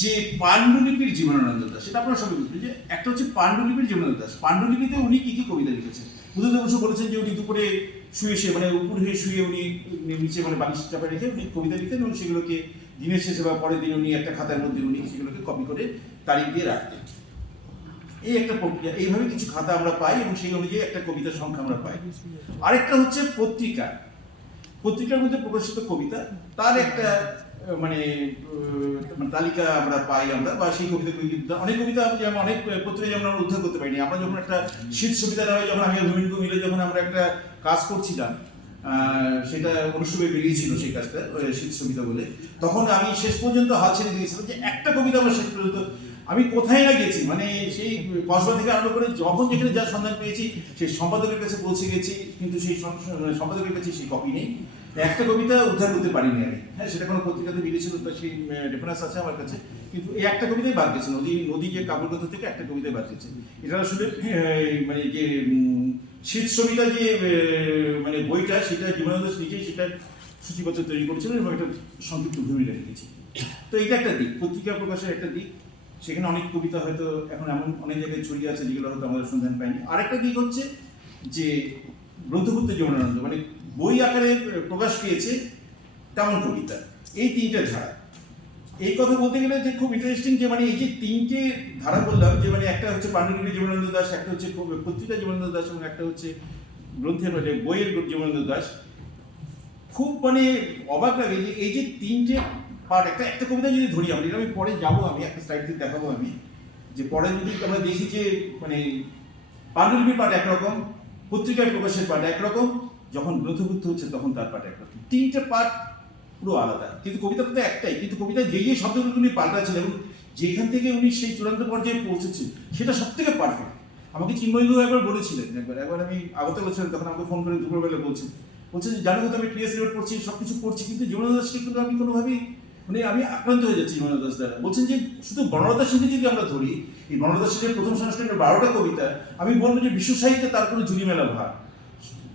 যে পাণ্ডুলিপির জীবনানন্দ দাশ, সেটা আপনারা সবাই বুঝবেন যে একটা হচ্ছে পাণ্ডুলিপির জীবনানন্দ দাশ। পাণ্ডুলিপিতে উনি কি কি কবিতা লিখেছেন? বুদ্ধদেব বসু বলেছেন যে উনি দুপুরে শুয়ে মানে উপর হয়ে শুয়ে উনি নিচে মানে বালিশ চাপা রেখে উনি কবিতা লিখতেন এবং সেগুলোকে দিনের শেষে বা পরের দিন উনি একটা খাতার মধ্যে উনি সেগুলোকে কপি করে তারিখ দিয়ে রাখতেন। এই একটা প্রক্রিয়া, এইভাবে কিছু খাতা আমরা পাই এবং সেই অনুযায়ী একটা কবিতার সংখ্যা আমরা পাই। আরেকটা হচ্ছে পত্রিকা, পত্রিকার মধ্যে প্রকাশিত কবিতা, তার একটা মানে তালিকা আমরা পাই আমরা, বা সেই কবিতা অনেক কবিতা যেমন অনেক পত্রিকা যেমন আমরা উদ্ধার করতে পারিনি। আমরা যখন একটা শীত সুবিধা নয়, যখন আমি রবীন্দ্র মিলে যখন আমরা একটা কাজ করছিলাম, সেটা অনুষ্ঠবে বেরিয়েছিল সেই কাজটা শীত সুবিধা বলে, তখন আমি শেষ পর্যন্ত হাল ছেড়ে দিয়েছিলাম যে একটা কবিতা আমরা শেষ পর্যন্ত, আমি কোথায় না গেছি মানে সেই কসবা থেকে আরম্ভ করে যখন যেখানে যা সন্ধান পেয়েছি সেই সম্পাদকের কাছে পৌঁছে গেছি, কিন্তু সেই সম্পাদকের কাছে সেই কপি নেই, একটা কবিতা উদ্ধার করতে পারিনি আমি। হ্যাঁ, সেটা কোনো পত্রিকাতে বেরিয়েছিল, তার সেই রেফারেন্স আছে আমার কাছে, কিন্তু এই একটা কবিতাই বাদ গেছে, নদী যে কাব্যগ্রন্থ থেকে একটা কবিতাই বাদ গেছে। এটা আসলে মানে যে শীত সবিতা যে মানে বইটা, সেটা জীবনানন্দ দাশ নিজেই সেটা সূচিপত্র তৈরি করেছিলেন এবং একটা সংক্ষিপ্ত ভূমিকা লিখেছি। তো এটা একটা দিক, পত্রিকা প্রকাশের একটা দিক। সেখানে অনেক কবিতা হয়তো এখন এমন অনেক জায়গায় ছড়িয়ে আছে যেগুলো হয়তো আমাদের সন্ধান পায়নি। আরেকটা দিক হচ্ছে যে গ্রন্থপূর্ত জীবনানন্দ, মানে বই আকারে প্রকাশ পেয়েছে তেমন কবিতা, এই তিনটে ধারা। এই কথা বলতে গেলে যে খুব ইন্টারেস্টিং যে মানে এই যে তিনটে ধারা বললাম, যে মানে একটা হচ্ছে পাণ্ডুলিপি জীবনানন্দ দাশ, একটা হচ্ছে পত্রিকা জীবনানন্দ দাশ এবং একটা হচ্ছে গ্রন্থের মানে বইয়ের জীবনানন্দ দাশ। খুব মানে অবাক লাগে যে এই যে তিনটে পার্ট, একটা কবিতা যদি ধরি আমরা, এটা আমি পরে যাবো, আমি একটা স্লাইড দিয়ে দেখাবো আমি, যে পরে যদি আমরা দেখি যে মানে পাণ্ডুলিপির পার্ট একরকম, পত্রিকার প্রকাশের পার্ট একরকম, যখন গ্রন্থভুক্ত হচ্ছে তখন তার পার্ট একরকম, তিনটে পার্ট পুরো আলাদা, কিন্তু কবিতা তো একটাই, কিন্তু কবিতা যে যে শব্দগুলো উনি পাল্টাচ্ছেন এবং যেখান থেকে উনি সেই চূড়ান্ত পর্যায়ে পৌঁছেছেন সেটা সব থেকে পারফেক্ট। আমাকে চিন্ময়বাবু একবার বলেছিলেন, একবার আমি আগরতলা ছিলাম, তখন আমাকে ফোন করে দুপুরবেলা বলছে যে জানো তো আমি টিএস রোড পড়ছি, সব কিছু পড়ছি, কিন্তু জীবনানন্দ দাশকে কিন্তু আমি কোনোভাবেই মানে আমি আক্রান্ত হয়ে যাচ্ছি জীবনানন্দ দাশ দ্বারা। বলছেন যে শুধু বনলতা সেনকে যদি আমরা ধরি, এই বনলতা সেনের প্রথম সংস্করণের 12টা কবিতা, আমি বলবো যে বিশ্ব সাহিত্যে তার কোনো ঝুলি মেলা ভার,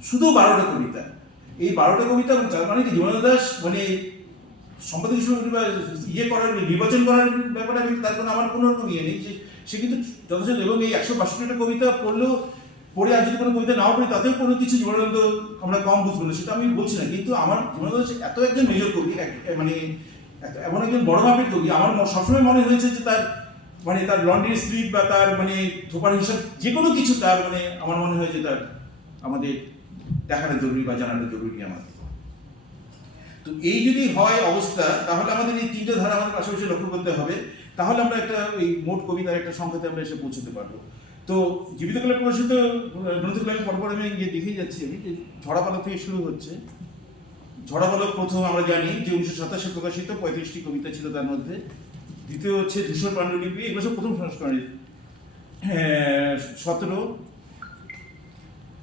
শুধু 12টা কবিতা। এই 12টা কবিতা যার মানে কি জীবনানন্দ দাশ মানে সম্পাদক হিসেবে ইয়ে করার নির্বাচন করার ব্যাপারে আমি তার কোনো আমার কোনো রকম ইয়ে নেই, যে সে কিন্তু যথেষ্ট, এবং এই 162টা কবিতা পড়লেও পড়ে আর যদি কোনো কবিতা নাও পড়ি তাতেও কোনো কিছু জীবনানন্দ আমরা কম বুঝবো না, সেটা আমি বলছি না, কিন্তু আমার জীবনানন্দ দাশ এত একজন মেজর কবি, মানে এমন একজন বড় মাপের কবি, আমার সবসময় মনে হয়েছে যে তার মানে তার লন্ড্রি স্লিপ বা তার মানে থোপার হিসাব যে কোনো কিছু তার মানে আমার মনে হয় যে তার আমাদের দেখানো জরুরি বা জানানো জরুরি আমাদের। তো এই যদি হয় অবস্থা, তাহলে আমাদের এই তিনটে ধারা আমাদের পাশাপাশি লক্ষ্য করতে হবে, তাহলে আমরা একটা এই মোট কবিতার একটা সংখ্যাতে আমরা এসে পৌঁছতে পারবো। তো জীবিত কালে প্রকাশিত গ্রন্থগুলো আমি পরপর আমি গিয়ে দেখেই যাচ্ছি আমি, যে ঝড়াপালক থেকে শুরু হচ্ছে। ঝড়াপালক প্রথম আমরা জানি যে 1927 প্রকাশিত 35টি কবিতা ছিল তার মধ্যে। দ্বিতীয় হচ্ছে ধূসর পাণ্ডুলিপি, এগুলো সব প্রথম সংস্করণের 17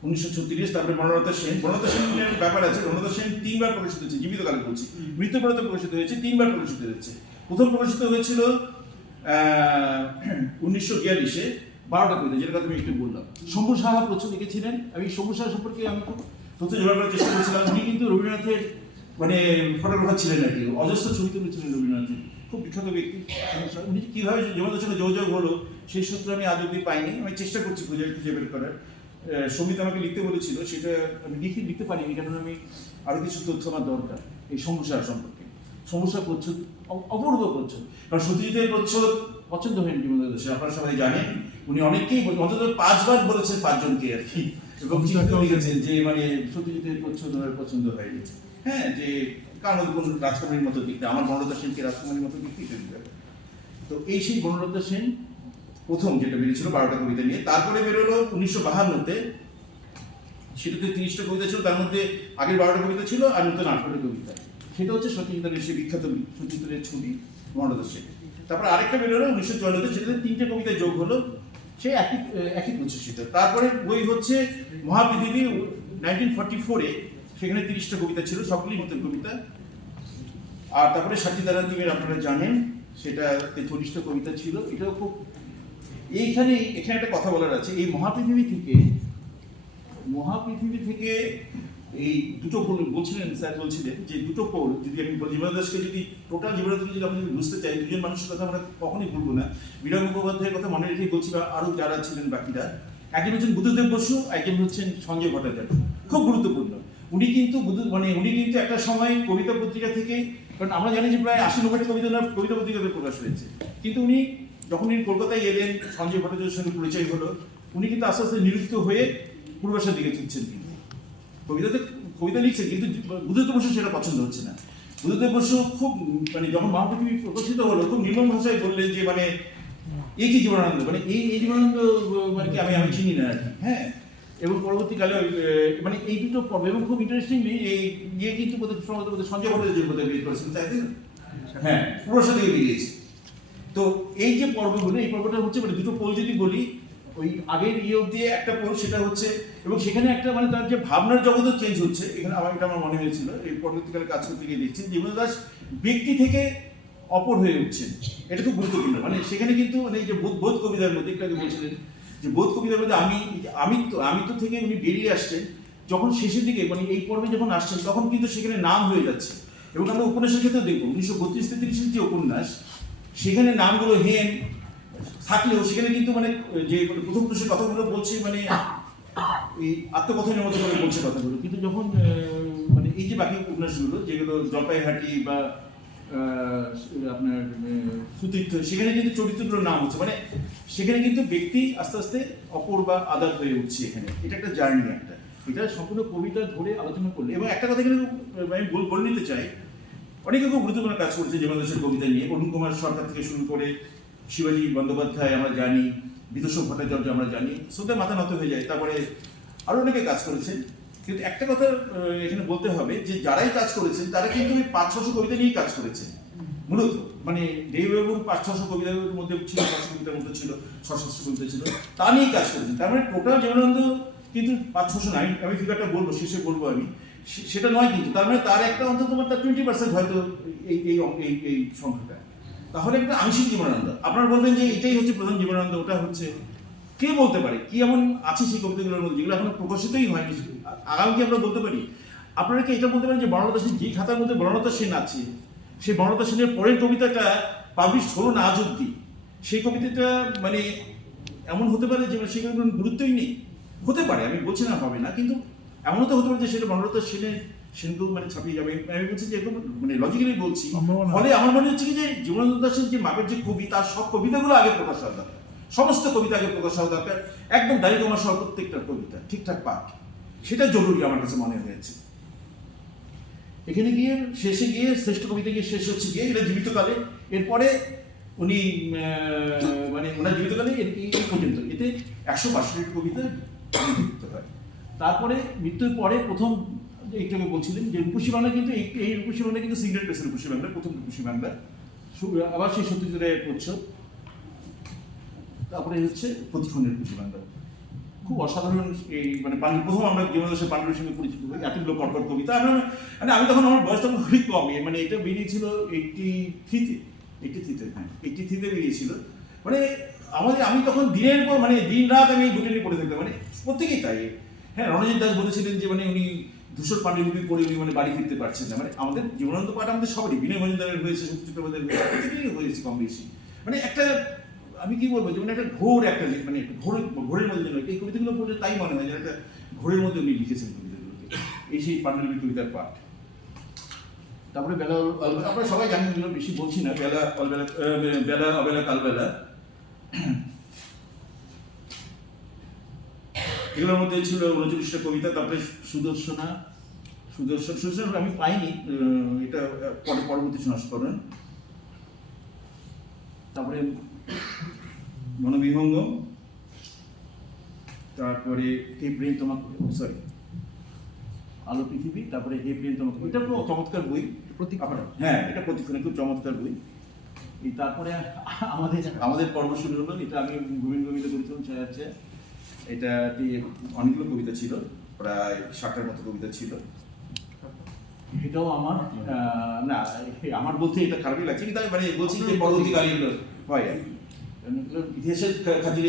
1936। তারপরে বনলতা সেনের ব্যাপার আছে, বনলতা সেন 3বার প্রকাশিত হয়েছে, জীবিতকালে বলছি, মৃত্যুপরে তো প্রকাশিত হয়েছে, 3বার প্রকাশিত হয়েছে। প্রথম প্রকাশিত হয়েছিল 1942-এ 12টা কবিতা, যেটা কথা আমি একটু বললাম। শম্ভু সাহা প্রচুর লিখেছিলেন। আমি শম্ভু সাহা সম্পর্কে আমি খুব তথ্য জোগাড় করার চেষ্টা করছিলাম। উনি কিন্তু রবীন্দ্রনাথের মানে ফটোগ্রাফার ছিলেন আর কি, অজস্র ছবি তুলেছিলেন রবীন্দ্রনাথের, খুব বিখ্যাত ব্যক্তি। উনি কীভাবে জীবনের সঙ্গে যোগাযোগ হলো সেই সূত্র আমি আজ অব্দি পাইনি, আমি চেষ্টা করছি খুঁজে বের করার। সঙ্গীত আমাকে লিখতে বলেছিল, সেটা আমি লিখতে পারিনি, কারণ আমি আরও কিছু তথ্য আমার দরকার এই শম্ভু সাহা সম্পর্কে। শম্ভু সাহা প্রচ্ছদ অপূর্ব প্রচ্ছদ, কারণ সত্যজিতের প্রচ্ছদ পছন্দ হয়নি জীবনানন্দ দাশের, আপনারা সবাই জানেন। উনি অনেককেই অন্তত 5বার বলেছেন 5 জনকে আর কি, এবং চিঠিও লিখেছেন যে মানে সত্যজিতের প্রচ্ছদ ওনার পছন্দ হয়নি। হ্যাঁ, যে কারণ কোন রাজকুমারীর মতো দেখতে, আমার বনলতা সেনকে রাজকুমারীর মতো দেখতেই তৈরি করে। তো এই সেই বনলতা সেন প্রথম যেটা বেরিয়েছিল 12টা কবিতা নিয়ে। তারপরে বেরোলো 1952-তে, সেটাতে 30টা কবিতা ছিল, তার মধ্যে আগের 12টা কবিতা ছিল আর নতুন 8টা কবিতা। সেটা হচ্ছে সত্যজিতের সেই বিখ্যাত সত্যজিতের ছবি বনলতা সেন। তারপরে আরেকটা বেরোলো 1954-তে, সেটাতে 3টে কবিতা যোগ হলো, সেই একই প্রচেষ্টা। তারপরে বই হচ্ছে মহাপৃথিবী 1944-এ, সেখানে 30টা কবিতা ছিল, সবগুলি নতুন কবিতা। আর তারপরে সাথীদারা টিমের আপনারা জানেন, সেটাতে 40টা কবিতা ছিল। এটাও খুব এখানে একটা কথা বলার আছে, এই মহাপৃথিবী থেকে এই দুটো বলছিলেন স্যার, বলছিলেন যে দুটো পোল যদি আমি জীবন দাসকে যদি টোটাল জীবন যদি আমরা যদি বুঝতে চাই, দুজন মানুষের কথা আমরা কখনোই ভুলবো না। বিনয় মুখোপাধ্যায়ের কথা মনে রেখে বলছি, বা আরও যারা ছিলেন বাকিরা, একজন হচ্ছেন বুদ্ধদেব বসু, একজন হচ্ছেন সঞ্জয় ভট্টাচার্য। খুব গুরুত্বপূর্ণ। উনি কিন্তু উনি কিন্তু একটা সময় কবিতা পত্রিকা থেকে, কারণ আমরা জানি যে প্রায় 80-90টা কবিতা পত্রিকাতে প্রকাশ হয়েছে, কিন্তু উনি যখন উনি কলকাতায় এলেন, সঞ্জয় ভট্টাচার্যের সঙ্গে পরিচয় হলো, উনি কিন্তু আস্তে আস্তে নিরুক্ত হয়ে পূর্বাসার দিকে চলছেন। কিন্তু কবিতা লিখছেন, কিন্তু বুদ্ধদেব বসু সেটা পছন্দ হচ্ছে না। বুদ্ধদেব বসু খুব যখন মহাপৃথিবী প্রকাশিত হলো, খুব নির্মম ভাষায় বললেন যে এই কি জীবনানন্দ, এই জীবনানন্দ কি আমি চিনি না আর কি। হ্যাঁ, এবং পরবর্তীকালে এই দুটো পর্ব, এবং খুব ইন্টারেস্টিংলি এই কিন্তু সঞ্জয় ভট্টাচার্য বের করেছেন, তাই না? হ্যাঁ, পূর্বাশা থেকে বেরিয়েছে। তো এই যে পর্বগুলো, এই পর্বটা হচ্ছে দুটো পোল যদি বলি, ওই আগের অবধি একটা পোল, সেটা হচ্ছে, এবং সেখানে একটা তার যে ভাবনার জগৎও চেঞ্জ হচ্ছে। এখানে আমার মনে হয়েছিল এই পরবর্তীকালে কাজ করতে গিয়ে দেখছি জীবন দাস ব্যক্তি থেকে অপর হয়ে উঠছেন। এটা খুব গুরুত্বপূর্ণ। সেখানে কিন্তু এই যে বোধ কবিতার মধ্যে একটু আগে বলছিলেন যে বোধ কবিতার মধ্যে আমি তো থেকে উনি বেরিয়ে আসছেন যখন শেষের দিকে, এই পর্বে যখন আসছেন, তখন কিন্তু সেখানে নাম হয়ে যাচ্ছে। এবং আমরা উপন্যাসের ক্ষেত্রে দেখবো 1932-33 যে উপন্যাস, সেখানে নামগুলো হেন থাকলেও সেখানে কিন্তু যে প্রথম পুরুষের কথাগুলো বলছে, এই আত্মকথনের মতো করে বলছে কথাগুলো, কিন্তু যখন এই যে বাকি উপন্যাসগুলো যেগুলো জলপাইহাটি বা আপনার সুতীর্থ, সেখানে কিন্তু চরিত্রগুলোর নাম হচ্ছে, সেখানে কিন্তু ব্যক্তি আস্তে আস্তে অপর বা আদার হয়ে উঠছে। এখানে এটা একটা জার্নি, এটা সম্পূর্ণ কবিতা ধরে আলোচনা করলে। এবং একটা কথা এখানে আমি বলে নিতে চাই, অনেকে খুব গুরুত্বপূর্ণ কাজ করছে জীবন দাসের কবিতা নিয়ে। অরুণ কুমার সরকার থেকে শুরু করে শিবাজী বন্দ্যোপাধ্যায় আমরা জানি, বিতোষক ভট্টাচার্য আমরা জানি, শ্রদ্ধা মাথা নত হয়ে যায়। তারপরে আরও অনেকে কাজ করেছেন। কিন্তু একটা কথা এখানে বলতে হবে যে যারাই কাজ করেছেন তারা কিন্তু ওই 500-600 কবিতা নিয়েই কাজ করেছেন মূলত। দেববাবুর 500-600 কবিতার মধ্যে ছিল, 500 কবিতার মধ্যে ছিল, 600 কবিতা ছিল, তা নিয়েই কাজ করেছেন। তার টোটাল জীবনানন্দ কিন্তু 500-600 নাই, আমি ফিগারটা বলবো, শেষে বলবো আমি, সেটা নয় কিন্তু। তার একটা অন্তত তার 20% হয়তো এই সংখ্যাটা, তাহলে একটা আংশিক জীবনানন্দ। আপনারা বলবেন যে এটাই হচ্ছে প্রধান জীবনানন্দ, ওটা হচ্ছে, কে বলতে পারে কি এমন আছে সেই কবিতাগুলোর মধ্যে যেগুলো এখনো প্রকাশিতই হয়নি? আগামী কি আমরা বলতে পারি? আপনারা কি এটা বলতে পারেন যে বনলতা সেন যে খাতার মধ্যে বনলতা সেন আছে, সেই বনলতা সেনের পরের কবিতাটা পাবলিশ হলো না আজ অব্দি, সেই কবিতাটা এমন হতে পারে যে সেখানে কোনো গুরুত্বই নেই? হতে পারে, আমি বলছি না হবে না, কিন্তু এমনও তো হতে পারে যে সেটা বনলতা সেনকেও ছাপিয়ে যাবে। আমি বলছি যে একদম লজিক্যালি বলছি। ফলে আমার মনে হচ্ছে কি যে জীবনানন্দ দাশের যে মাপের যে কবি, তার সব কবিতাগুলো আগে প্রকাশ হওয়া দরকার, সমস্ত কবিতা আগে প্রকাশ হওয়া দরকার, একদম দাঁড়িয়ে তোমার সহ প্রত্যেকটা কবিতা ঠিকঠাক পাঠ, সেটা জরুরি আমার কাছে মনে হয়েছে। এখানে গিয়ে শেষে গিয়ে শ্রেষ্ঠ কবিতা গিয়ে শেষ হচ্ছে গিয়ে এটা জীবিতকালে। এরপরে উনি ওনার জীবিতকালে এই পর্যন্ত এতে 162 কবিতা লিখতে হয়। তারপরে মৃত্যুর পরে প্রথম একটু আগে বলছিলেন যে রূপসী বাংলা, কিন্তু এই রূপসী বাংলা কিন্তু সিঙ্গেল পেসের রূপসী বাংলা, প্রথম রূপসী বাংলা, আবার সেই সত্যজিৎ রায়ের প্রচ্ছদ, তারপরে হচ্ছে প্রতিক্ষণের রূপসী বাংলা। খুব অসাধারণ এই প্রথম আমরা জীবন দাসের পাণ্ডুর সঙ্গে পরিচিত হই, এতগুলো পরপর কবিতা। আমি তখন আমার বয়স তখন খুবই কম, এটা বেরিয়েছিল 83-তে, হ্যাঁ 83-তে বেরিয়েছিল। আমি তখন দিনের পর দিন রাত আমি এই বইটা পড়ে থাকতাম, প্রত্যেকেই তাই। হ্যাঁ, রণজিৎ দাস বলেছিলেন যে উনি ধূসর পাণ্ডুলিপি পড়ে উনি বাড়ি ফিরতে পারছেন না। আমাদের জীবনানন্দ পাঠ আমাদের সবারই, বিনয় মজুমদারের হয়েছে, সত্যজিৎ চট্টোপাধ্যায়ের হয়েছে, প্রত্যেকেই হয়েছে কম বেশি। একটা আমি কি বলবো যে একটা ঘোর, একটা ঘোরের মধ্যে যেন এই কবিতাগুলো পড়লে তাই মনে হয় যে একটা ঘোরের মধ্যে উনি লিখেছেন কবিতাগুলোকে, এই সেই পাণ্ডুলিপি কবিতার পাঠ। তারপরে বেলা, আপনারা সবাই জানেন, বেশি বলছি না, বেলা অবেলা কালবেলা, এগুলোর মধ্যে ছিল 39টা কবিতা। তারপরে সুদর্শন আমি পাইনি, এটা পরবর্তী সংস্করণ। তারপরে মনোবিহঙ্গ, তারপরে হে প্রেম তোমাকে, আলো পৃথিবী, তারপরে হে প্রেম তোমাকে, এটা খুব চমৎকার বই। হ্যাঁ, এটা প্রতিক্ষণে খুব চমৎকার বই। তারপরে আমাদের পর্ব শুরু হলো, এটা আমি গোবিন্দ কবিতা করেছিলাম ছায়াচ্ছে, এটাতে অনেকগুলো কবিতা ছিল, প্রায় 60টার মতো কবিতা ছিল। এটাও আমার বলতে এটা খারাপই লাগছে, কিন্তু আমি বলছি যে পরবর্তীকালে এগুলো হয় ইতিহাসের খাতিরে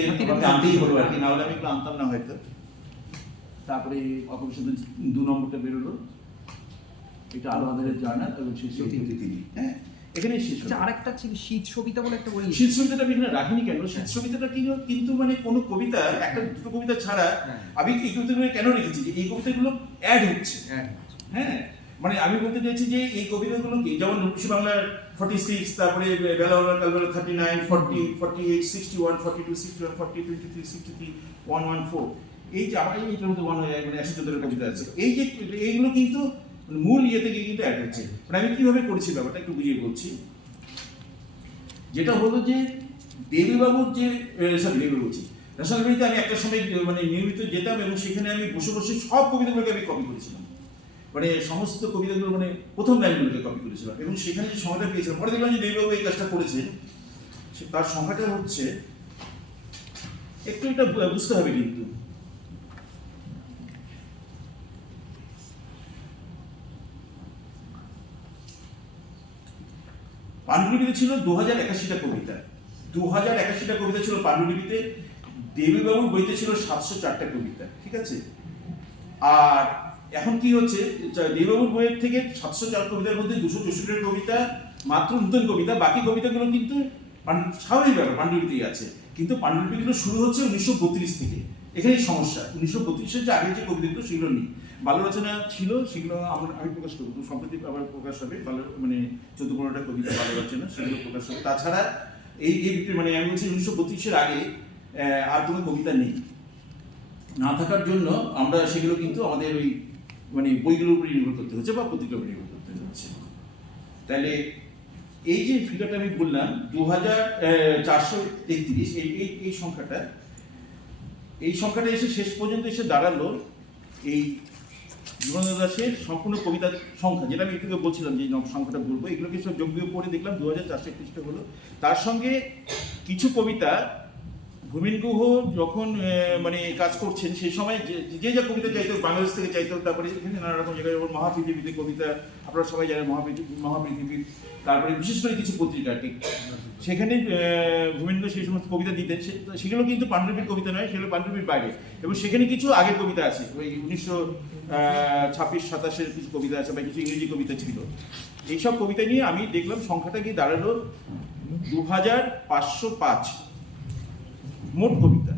আনতেই হলো আর কি, না হলে আমি এগুলো আনতাম না হয়তো। তারপরে অপরিষদের 2 নম্বরটা বেরোলো, এটা আলো আধারের জার্নাল, এবং শেষ তিনি, হ্যাঁ এখানে শেষ। আরেকটা ছিল শীত সবিতা বলে একটা বই। শীত সবিতাটা আমি এখানে রাখিনি কেন? শীত সবিতাটা কিন্তু মানে কোনো কবিতা, একটা দুটো কবিতা ছাড়া আমি এই কবিতাগুলো কেন রেখেছি, যে এই কবিতাগুলো অ্যাড হচ্ছে। হ্যাঁ মানে আমি বলতে চাইছি যে এই কবিতাগুলো কি, যেমন রূপসী বাংলার 46, তারপরে বেলাওয়ালা কালবেলা 39, 40, 48, 61, 42, 61, 40, 23, 63, 114, এই যে আমার এইটার মধ্যে 1 মানে 114 কবিতা আছে। এই যে এইগুলো কিন্তু মূল ইয়ে থেকে কিন্তু অ্যাড হচ্ছে। মানে আমি কিভাবে করেছি ব্যাপারটা একটু বুঝিয়ে বলছি। যেটা হলো যে দেবীবাবুর যে দেবী বলছি ন্যাশনাল লাইব্রেরিতে আমি একটা সময় মানে নিয়মিত যেতাম, এবং সেখানে আমি বসে বসে সব কবিতাগুলোকে আমি কপি করেছিলাম, মানে সমস্ত কবিতাগুলো মানে প্রথম লাইনগুলোকে কপি করেছিলাম, এবং সেখানে যে সংখ্যাটা পেয়েছিলাম, পরে দেখলাম যে দেবীবাবু এই কাজটা করেছেন, তার সংখ্যাটা হচ্ছে একটু এটা বুঝতে হবে কিন্তু পাণ্ডুলিপিতে ছিল 2081টা কবিতা, 2081টা কবিতা ছিল পাণ্ডুলিপিতে। দেবীবাবুর বইতে ছিল 704টা কবিতা, ঠিক আছে। আর এখন কি হচ্ছে, দেবীবাবুর বইয়ের থেকে 704 কবিতার মধ্যে 264 কবিতা মাত্র নতুন কবিতা, বাকি কবিতাগুলো কিন্তু স্বাভাবিক ব্যাপার পাণ্ডুলিপিতেই আছে, কিন্তু পাণ্ডুলিপিগুলো শুরু হচ্ছে 1932 থেকে। এখানেই সমস্যা, 1932-এর যে আগে যে কবিতাগুলো সেগুলো নেই। বাল্য রচনা ছিল, সেগুলো আমি প্রকাশ করবো, সম্প্রতি আবার প্রকাশ হবে, বাল্য মানে 14-15টা কবিতা বাল্য রচনা, সেগুলো প্রকাশ হবে। তাছাড়া এই মানে আমি বলছি 1932-এর আগে আর কোনো কবিতা নেই, না থাকার জন্য আমরা সেগুলো কিন্তু আমাদের ওই মানে বইগুলোর উপরে নির্ভর করতে হচ্ছে বা পত্রিকার উপরে নির্ভর করতে হচ্ছে। তাহলে এই যে ফিগারটা আমি বললাম 2433, এই সংখ্যাটা, এই সংখ্যাটা এসে শেষ পর্যন্ত এসে দাঁড়ালো এই জীবনানন্দ দাশের সম্পূর্ণ কবিতার সংখ্যা, যেটা আমি একটু বলছিলাম যে সংখ্যাটা বলবো, এগুলোকে সব যোগ বিয়োগ করে দেখলাম 2431টা হলো। তার সঙ্গে কিছু কবিতা ভূমিন গুহ যখন মানে কাজ করছেন সেই সময় যে যা কবিতা চাইতো, বাংলাদেশ থেকে চাইতো, তারপরে এখানে নানা রকম জায়গায় মহাপৃথিবীতে কবিতা, আপনারা সবাই জানেন মহাপৃথিবীর, তারপরে বিশেষ করে কিছু পত্রিকা ঠিক সেখানে ভূমিন গুহ সেই সমস্ত কবিতা দিতেন, সেগুলো কিন্তু পাণ্ডুলিপির কবিতা নয়, সেগুলো পাণ্ডুলিপির বাইরে, এবং সেখানে কিছু আগের কবিতা আছে, ওই 1926-27-এর কিছু কবিতা আছে বা কিছু ইংরেজি কবিতা ছিল। এইসব কবিতা নিয়ে আমি দেখলাম সংখ্যাটা কি দাঁড়ালো 2505 মোট কবিতা।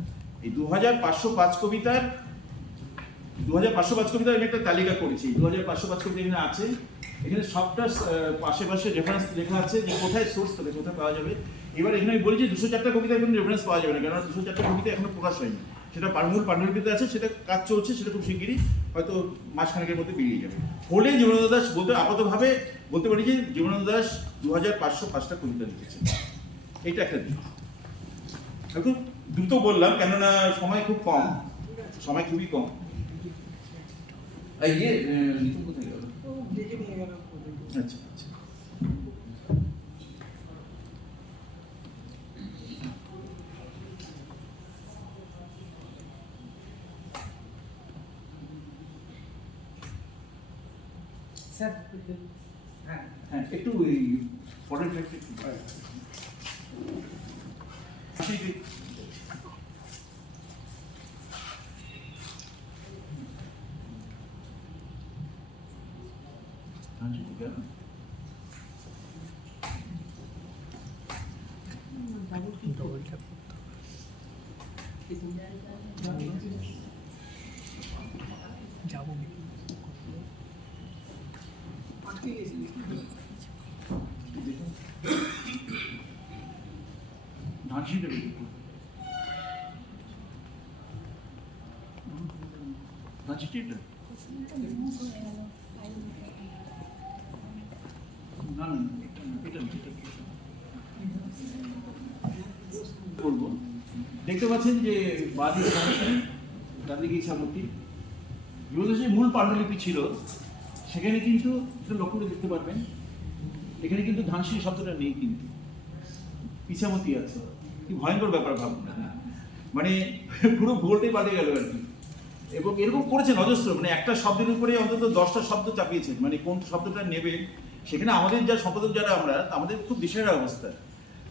এই 2505 কবিতার 2505 কবিতার আমি একটা তালিকা করেছি, 2505 কবিতা এখানে আছে, এখানে সবটা পাশে পাশে রেফারেন্স লেখা আছে যে কোথায় সোর্স হবে, কোথায় পাওয়া যাবে। এবার এখানে আমি বলি যে 204টা কবিতার কোনো রেফারেন্স পাওয়া যাবে না, কারণ 204টা কবিতা এখনো প্রকাশ হয়নি, সেটা মূল পাণ্ডুলিপিতে আছে, সেটা কাজ চলছে, সেটা খুব শিগগিরই হয়তো মাসখানেকের মধ্যে বেরিয়ে যাবে। হলে জীবনানন্দ দাশ বলতে আপাতভাবে বলতে পারি যে জীবনানন্দ দাশ 2505টা কবিতা লিখেছেন, এইটা একটা দিক। একটু দ্রুত বললাম কেননা সময় খুব কম, সময় খুবই কম। ইয়ে নিতু কোথায় গেল? আচ্ছা আচ্ছা, স্যার হ্যাঁ হ্যাঁ একটু এই পরের ফ্যাক্ট একটু যাবো ধানসিটা ধানসিটা না না এটা বলবো। দেখতে পাচ্ছেন যে বাদী ডানদিকে ইচ্ছামূর্তি জীবনদাসের মূল পাণ্ডুলিপি ছিল, সেখানে কিন্তু লক্ষ্য করে দেখতে পারবেন এখানে কিন্তু ধানসি শব্দটা নেই, কিন্তু ইচ্ছামতি আছে। কি ভয়ঙ্কর ব্যাপার ভাবুন না, মানে পুরো ভোল্টেই পাল্টে গেল আর কি। এবং এরকম করেছেন অজস্র, মানে একটা শব্দের উপরে অন্তত 10টা শব্দ চাপিয়েছেন, মানে কোন শব্দটা নেবে সেখানে আমাদের যা সম্পাদক যারা আমরা, আমাদের খুব দিশেহারা অবস্থা।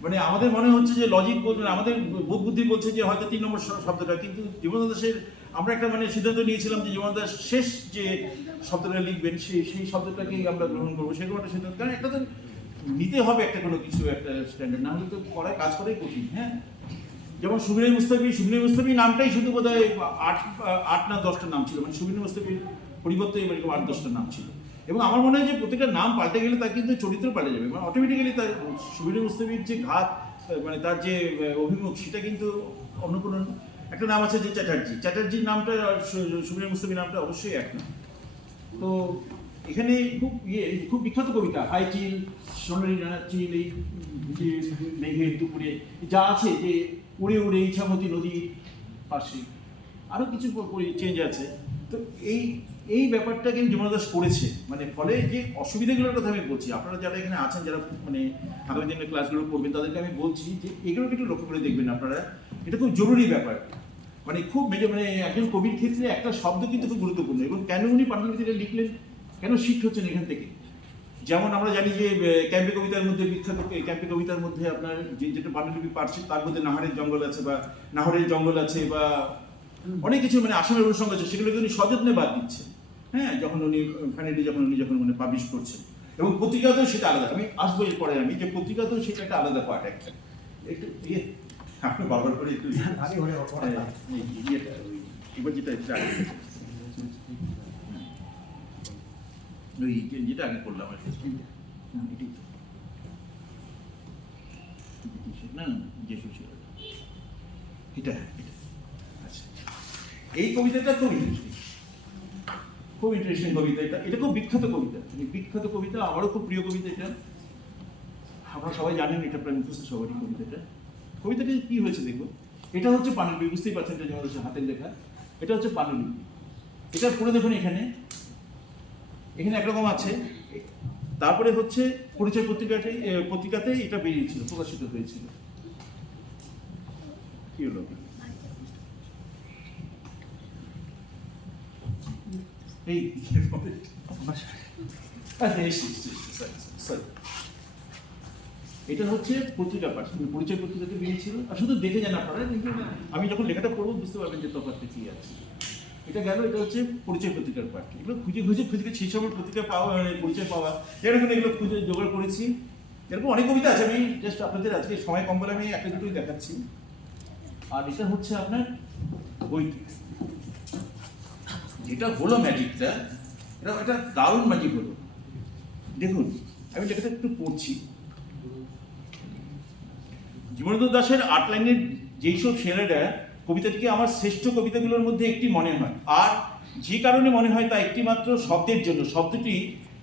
মানে আমাদের মনে হচ্ছে যে লজিক বলবেন, আমাদের বোধ বুদ্ধি বলছে যে হয়তো 3 নম্বর শব্দটা, কিন্তু জীবনানন্দ দাশের আমরা একটা মানে সিদ্ধান্ত নিয়েছিলাম যে জীবন দাস শেষ যে শব্দটা লিখবেন সেই শব্দটাকেই আমরা গ্রহণ করবো, সেরকম একটা সিদ্ধান্ত। কারণ একটা তো নিতে হবে একটা কোনো কিছু একটা স্ট্যান্ডার্ড, না হলে তো কাজ করাই কঠিন। হ্যাঁ, যেমন সুবিনয় মুস্তাফি নামটাই শুধু বোধ হয় 8 না 10টা নাম ছিল, মানে সুবিনয় মুস্তাফির পরিবর্তে এরকম 8-10টা নাম ছিল। এবং আমার মনে হয় যে প্রত্যেকটা নাম পাল্টে গেলে তার কিন্তু চরিত্র পাল্টে যাবে, মানে অটোমেটিক্যালি তার সুবিনয় মুস্তাফির যে ঘাত, মানে তার যে অভিমুখ, সেটা কিন্তু অন্য কোনো একটা নাম আছে যে চ্যাটার্জির নামটা সুবিনয় মুস্তাফির নামটা অবশ্যই এক না। তো এখানে খুব বিখ্যাত কবিতা হাই চিল, সোনালি নানা চিল, এই যে মেঘের দুপুরে যা আছে, যে উড়ে উড়ে ইছামতি নদীর পাশে, আরও কিছু চেঞ্জ আছে। তো এই ব্যাপারটা কিন্তু জীবন দাস করেছে, মানে ফলে যে অসুবিধাগুলোর কথা আমি বলছি, আপনারা যারা এখানে আছেন, যারা মানে আগামী দিনের ক্লাসগুলো করবেন, তাদেরকে আমি বলছি যে এগুলোকে একটু লক্ষ্য করে দেখবেন আপনারা, এটা খুব জরুরি ব্যাপার। মানে খুব মানে একজন কবির ক্ষেত্রে একটা শব্দ কিন্তু খুব গুরুত্বপূর্ণ, এবং কেন উনি পাণ্ডুলিপিতে লিখলেন, কেন শিফট হচ্ছেন এখান থেকে। যেমন আমরা জানি যে ক্যাম্পে কবিতার মধ্যে, বিখ্যাত ক্যাম্পে কবিতার মধ্যে আপনার যেটা পাণ্ডুলিপি পাঠছে, তার মধ্যে নাহরের জঙ্গল আছে, বা অনেক কিছু মানে আসামের অনুষঙ্গ আছে, সেগুলোকে উনি সযত্নে বাদ দিচ্ছেন। হ্যাঁ, যখন উনি ফাইনালি যখন মানে পাবলিশ করছেন, এবং পত্রিকাতেও সেটা আলাদা। আমি আসবো এরপরে, আমি যে পত্রিকাতেও সেটা একটা আলাদা পার্ট, একটা একটু আপনি বারবার করে একটু এবার যেটা যেটা আগে করলাম আর কি, না এটা আচ্ছা, এই কবিতাটা খুব ইন্টারেস্টিং কবিতা। এটা খুব বিখ্যাত কবিতা, আমারও খুব প্রিয় কবিতা। এটা আপনারা সবাই জানেন, এটা প্রায় মুখস্থ সবারই কবিতাটা কি হয়েছে দেখবো। এটা হচ্ছে পাণ্ডুলিপি, বুঝতেই পারছেন, এটা যেমন হচ্ছে হাতের লেখা, এটা হচ্ছে পাণ্ডুলিপি। এটা পড়ে দেখুন, এখানে একরকম আছে। তারপরে হচ্ছে পরিচয় পত্রিকাতে এটা বেরিয়েছিল, প্রকাশিত হয়েছিল। কি হলো, এই এটা হচ্ছে পত্রিকা পাঠ, পরিচয় পত্রিকাতে বেরিয়েছিল। আর শুধু দেখে যান আপনারা, কিন্তু আমি যখন লেখাটা পড়বো বুঝতে পারবেন যে তফাৎটা কি আছে। এটা গেল, এটা হচ্ছে পরিচয় পত্রিকার পাঠ। এগুলো খুঁজে সেই সময় পত্রিকা পাওয়া, পরিচয় পাওয়া, এরকম এগুলো খুঁজে জোগাড় করেছি। এরকম অনেক কবিতা আছে, আমি জাস্ট আপনাদের আজকে সময় কম বলে আমি একটা দুটোই দেখাচ্ছি। আর এটা হচ্ছে আপনার বইটি, যেটা হলো ম্যাজিকটা, এটা দারুণ ম্যাজিক হলো। দেখুন, আমি লেখাটা একটু পড়ছি। জীবনানন্দ দাশের 8 লাইনের যেইসব সেরাটা, কবিতাটিকে আমার শ্রেষ্ঠ কবিতাগুলোর মধ্যে একটি মনে হয়। আর যে কারণে মনে হয় তা একটি মাত্র শব্দের জন্য।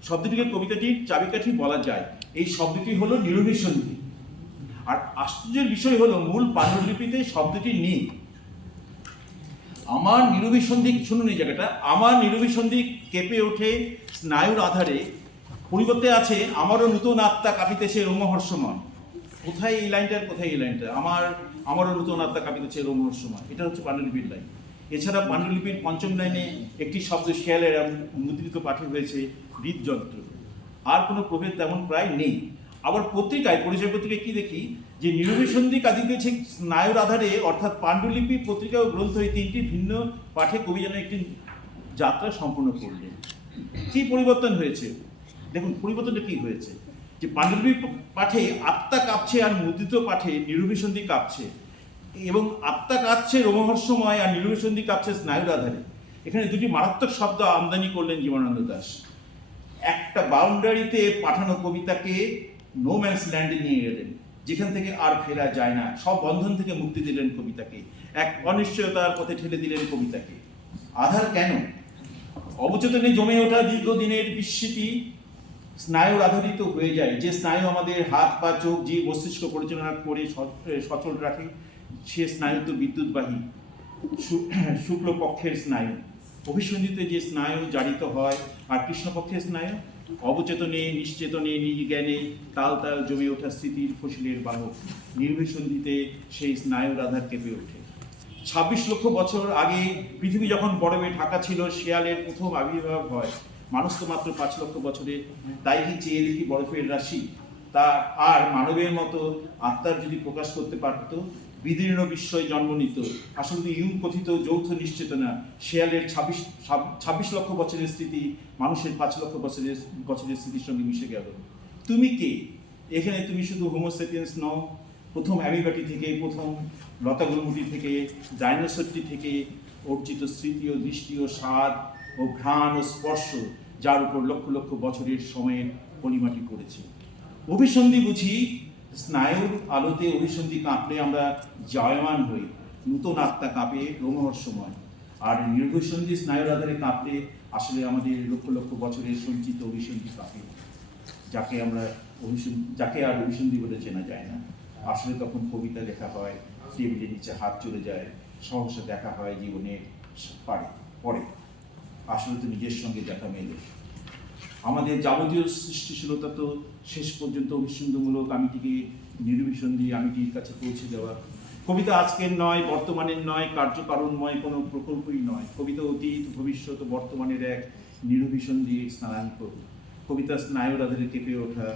শব্দটিকে কবিতাটির চাবিকাঠি বলা যায়। এই শব্দটি হলো নিরভিসন্ধি। আর আশ্চর্যের বিষয় হলো, মূল পাণ্ডুলিপিতে শব্দটি নেই। আমার নিরভিসন্ধি, শুনুন এই জায়গাটা, আমার নিরভিসন্ধি কেঁপে ওঠে স্নায়ুর আধারে, পরিবর্তে আছে আমারও নূতন আত্মা কাঁপিতেছে রোমহর্ষময়। কোথায় এই লাইনটা, আমারও নূতন আত্মা কাঁপিতেছে রোমহর্ষময়, এটা হচ্ছে পাণ্ডুলিপির লাইন। এছাড়া পাণ্ডুলিপির 5ম লাইনে একটি শব্দ শেয়ালের মুদ্রিত পাঠে হয়েছে হৃদযন্ত্র। আর কোনো প্রভেদ তেমন প্রায় নেই। আবার পরিচয় পত্রিকায় কি দেখি, যে নিরভিসন্ধি কাঁদিতেছে স্নায়ুর আধারে, অর্থাৎ পাণ্ডুলিপি পত্রিকা ও গ্রন্থ, এই 3টি ভিন্ন পাঠে কবি যেন একটি যাত্রা সম্পূর্ণ করলেন। কি পরিবর্তন হয়েছে দেখুন, পরিবর্তনটা কি হয়েছে, যে পাণ্ডুলিপি পাঠে আত্মা কাঁপছে, আর মুদ্রিত পাঠে নিরভিসন্ধি কাঁপছে, এবং আত্মা কাঁপছে রোমহর্ষময়, আর নিরভিসন্ধি কাঁপছে স্নায়ুর আধারে। এখানে দুটি মারাত্মক শব্দ আমদানি করলেন জীবনানন্দ দাশ। একটা বাউন্ডারিতে পাঠানো কবিতাকে নো ম্যানস ল্যান্ডে নিয়ে গেলেন, যেখান থেকে আর ফেরা যায় না। সব বন্ধন থেকে মুক্তি দিলেন কবিতাকে, এক অনিশ্চয়তার পথে ঠেলে দিলেন কবিতাকে। আধার কেন? অবচেতনে জমে ওঠা দীর্ঘদিনের বিস্মৃতি স্নায়ুর আধারিত হয়ে যায়, যে স্নায়ু আমাদের হাত পা চোখ জিভ মস্তিষ্ক পরিচালনা করে সচল রাখে। সে স্নায়ু তো বিদ্যুৎবাহী শুক্লপক্ষের স্নায়ু। অভিসন্ধিতে যে স্নায়ু জারিত হয়, আর কৃষ্ণপক্ষের স্নায়ু অবচেতনে নিশ্চেতনে নিজ জ্ঞানে তাল তাল জমে ওঠা স্মৃতির ফসিলের বাহক। নির্ভিসন্ধিতে সেই স্নায়ুর আধার কেঁপে ওঠে। 26 লক্ষ বছর আগে পৃথিবী যখন বরফে ঢাকা ছিল, শেয়ালের প্রথম আবির্ভাব হয়। মানুষ তো মাত্র 5 লক্ষ বছরে, তাই কি চেয়ে দেখি বরফের রাশি। তা আর মানবের মতো আত্মার যদি প্রকাশ করতে পারত, বিদীর্ণ বিস্ময় জন্ম নিত। আসলে ইউং কথিত যৌথ নিশ্চেতনা, শেয়ালের 26 লক্ষ বছরের স্মৃতি মানুষের 5 লক্ষ বছরের স্মৃতির সঙ্গে মিশে গেল। তুমি কে? এখানে তুমি শুধু হোমোসেপিয়েন্স নও, প্রথম অ্যামিবাটি থেকে, প্রথম লতাগুলমুটি থেকে, ডাইনোসরটি থেকে অর্জিত স্মৃতি ও দৃষ্টি ও স্বাদ ও ঘ্রাণ ও স্পর্শ, যার উপর লক্ষ লক্ষ বছরের সময়ের পলিমাটি পড়েছে। অভিসন্ধি বুঝি স্নায়ুর আলোতে, অভিসন্ধি কাঁপলে আমরা জয়মান হই, নূতন আত্মা কাঁপে রোমহর্ষময়। আর নির্ভসন্ধি স্নায়ুর আধারে কাঁপলে আসলে আমাদের লক্ষ লক্ষ বছরের সঞ্চিত অভিসন্ধি কাঁপে, যাকে আর অভিসন্ধি বলে চেনা যায় না। আসলে তখন কবিতা লেখা হয়, টেবিলের নিচে হাত চলে যায়, সহসা দেখা হয় জীবনের পরে আসলে তো নিজের সঙ্গে দেখা মেলে। আমাদের যাবতীয় সৃষ্টিশীলতা তো শেষ পর্যন্ত অভিসন্ধিমূলক আমিটিকে নির্বিসন্ধি আমিটির কাছে পৌঁছে দেওয়া। কবিতা আজকের নয়, বর্তমানের নয়, কার্যকারণময় কোনো প্রকল্পই নয়। কবিতা অতীত, ভবিষ্যৎ ও বর্তমানের এক নির্বিসন্ধি স্থানাঙ্ক। কবিতা স্নায়ুর আধারে কেঁপে ওঠা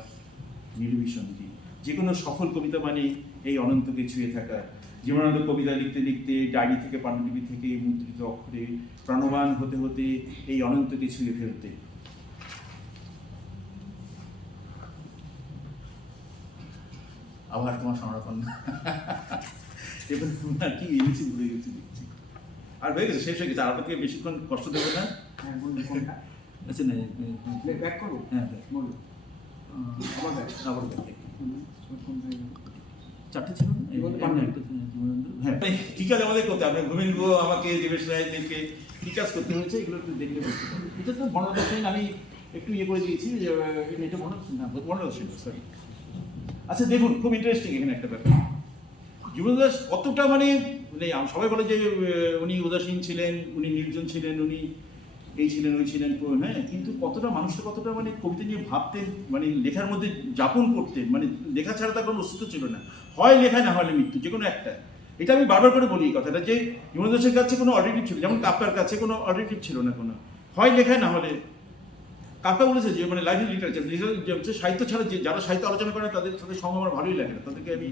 নির্বিসন্ধি। যে কোনো সফল কবিতা মানে এই অনন্তকে ছুঁয়ে থাকা। জীবনানন্দ কবিতা লিখতে লিখতে, ডায়েরি থেকে, পাণ্ডুলিপি থেকে মুদ্রিত অক্ষরে প্রাণবান হতে হতে এই অনন্তকে ছুঁয়ে ফেলতে। আবার তোমার সংরক্ষণ এবার তোমার কি এনেছি ভুলে গেছি দেখছি। আর হয়ে গেছে, শেষ হয়ে গেছে। আর আপনাকে বেশিক্ষণ কষ্ট দেবে না। হ্যাঁ বলুন কোনটা? আচ্ছা না, ব্যাক করবো? হ্যাঁ বলুন। আবার ব্যাক। আবার দেখে কোন জায়গায়? চারটে ছিল না? জীবনানন্দ। হ্যাঁ কি কাজ আমাদের করতে, আপনার ঘুমেন গো আমাকে, দেবেশ রায়দেরকে কি কাজ করতে হয়েছে এগুলো একটু দেখলে বুঝতে পারবে। এটা তো বর্ণনা সেন আমি একটু ইয়ে করে দিয়েছি যে এটা বর্ণনা সেন, সরি। আচ্ছা দেখুন, খুব ইন্টারেস্টিং এখানে একটা ব্যাপার। জীবনানন্দ দাশ কতটা মানে সবাই বলে যে উনি উদাসীন ছিলেন, উনি নির্জন ছিলেন, উনি এই ছিলেন ওই ছিলেন, হ্যাঁ, কিন্তু কতটা মানুষটা কতটা মানে কবিতা নিয়ে ভাবতেন, মানে লেখার মধ্যে যাপন করতেন, মানে লেখা ছাড়া তার কোনো অস্তিত্ব ছিল না। হয় লেখা, না হলে মৃত্যু, যে কোনো একটা। এটা আমি বারবার করে বলি এই কথাটা, যে জীবনানন্দ দাশের কাছে কোনো অল্টারনেটিভ ছিল, যেমন কাফকার কাছে কোনো অল্টারনেটিভ ছিল না কোনো। হয় লেখা, না হলে। কাফকা বলেছে যে মানে লাইফ ইজ লিটারেচার, সাহিত্য ছাড়া যে যারা সাহিত্য আলোচনা করে তাদের সঙ্গে আমার ভালোই লাগে না, তাদেরকে আমি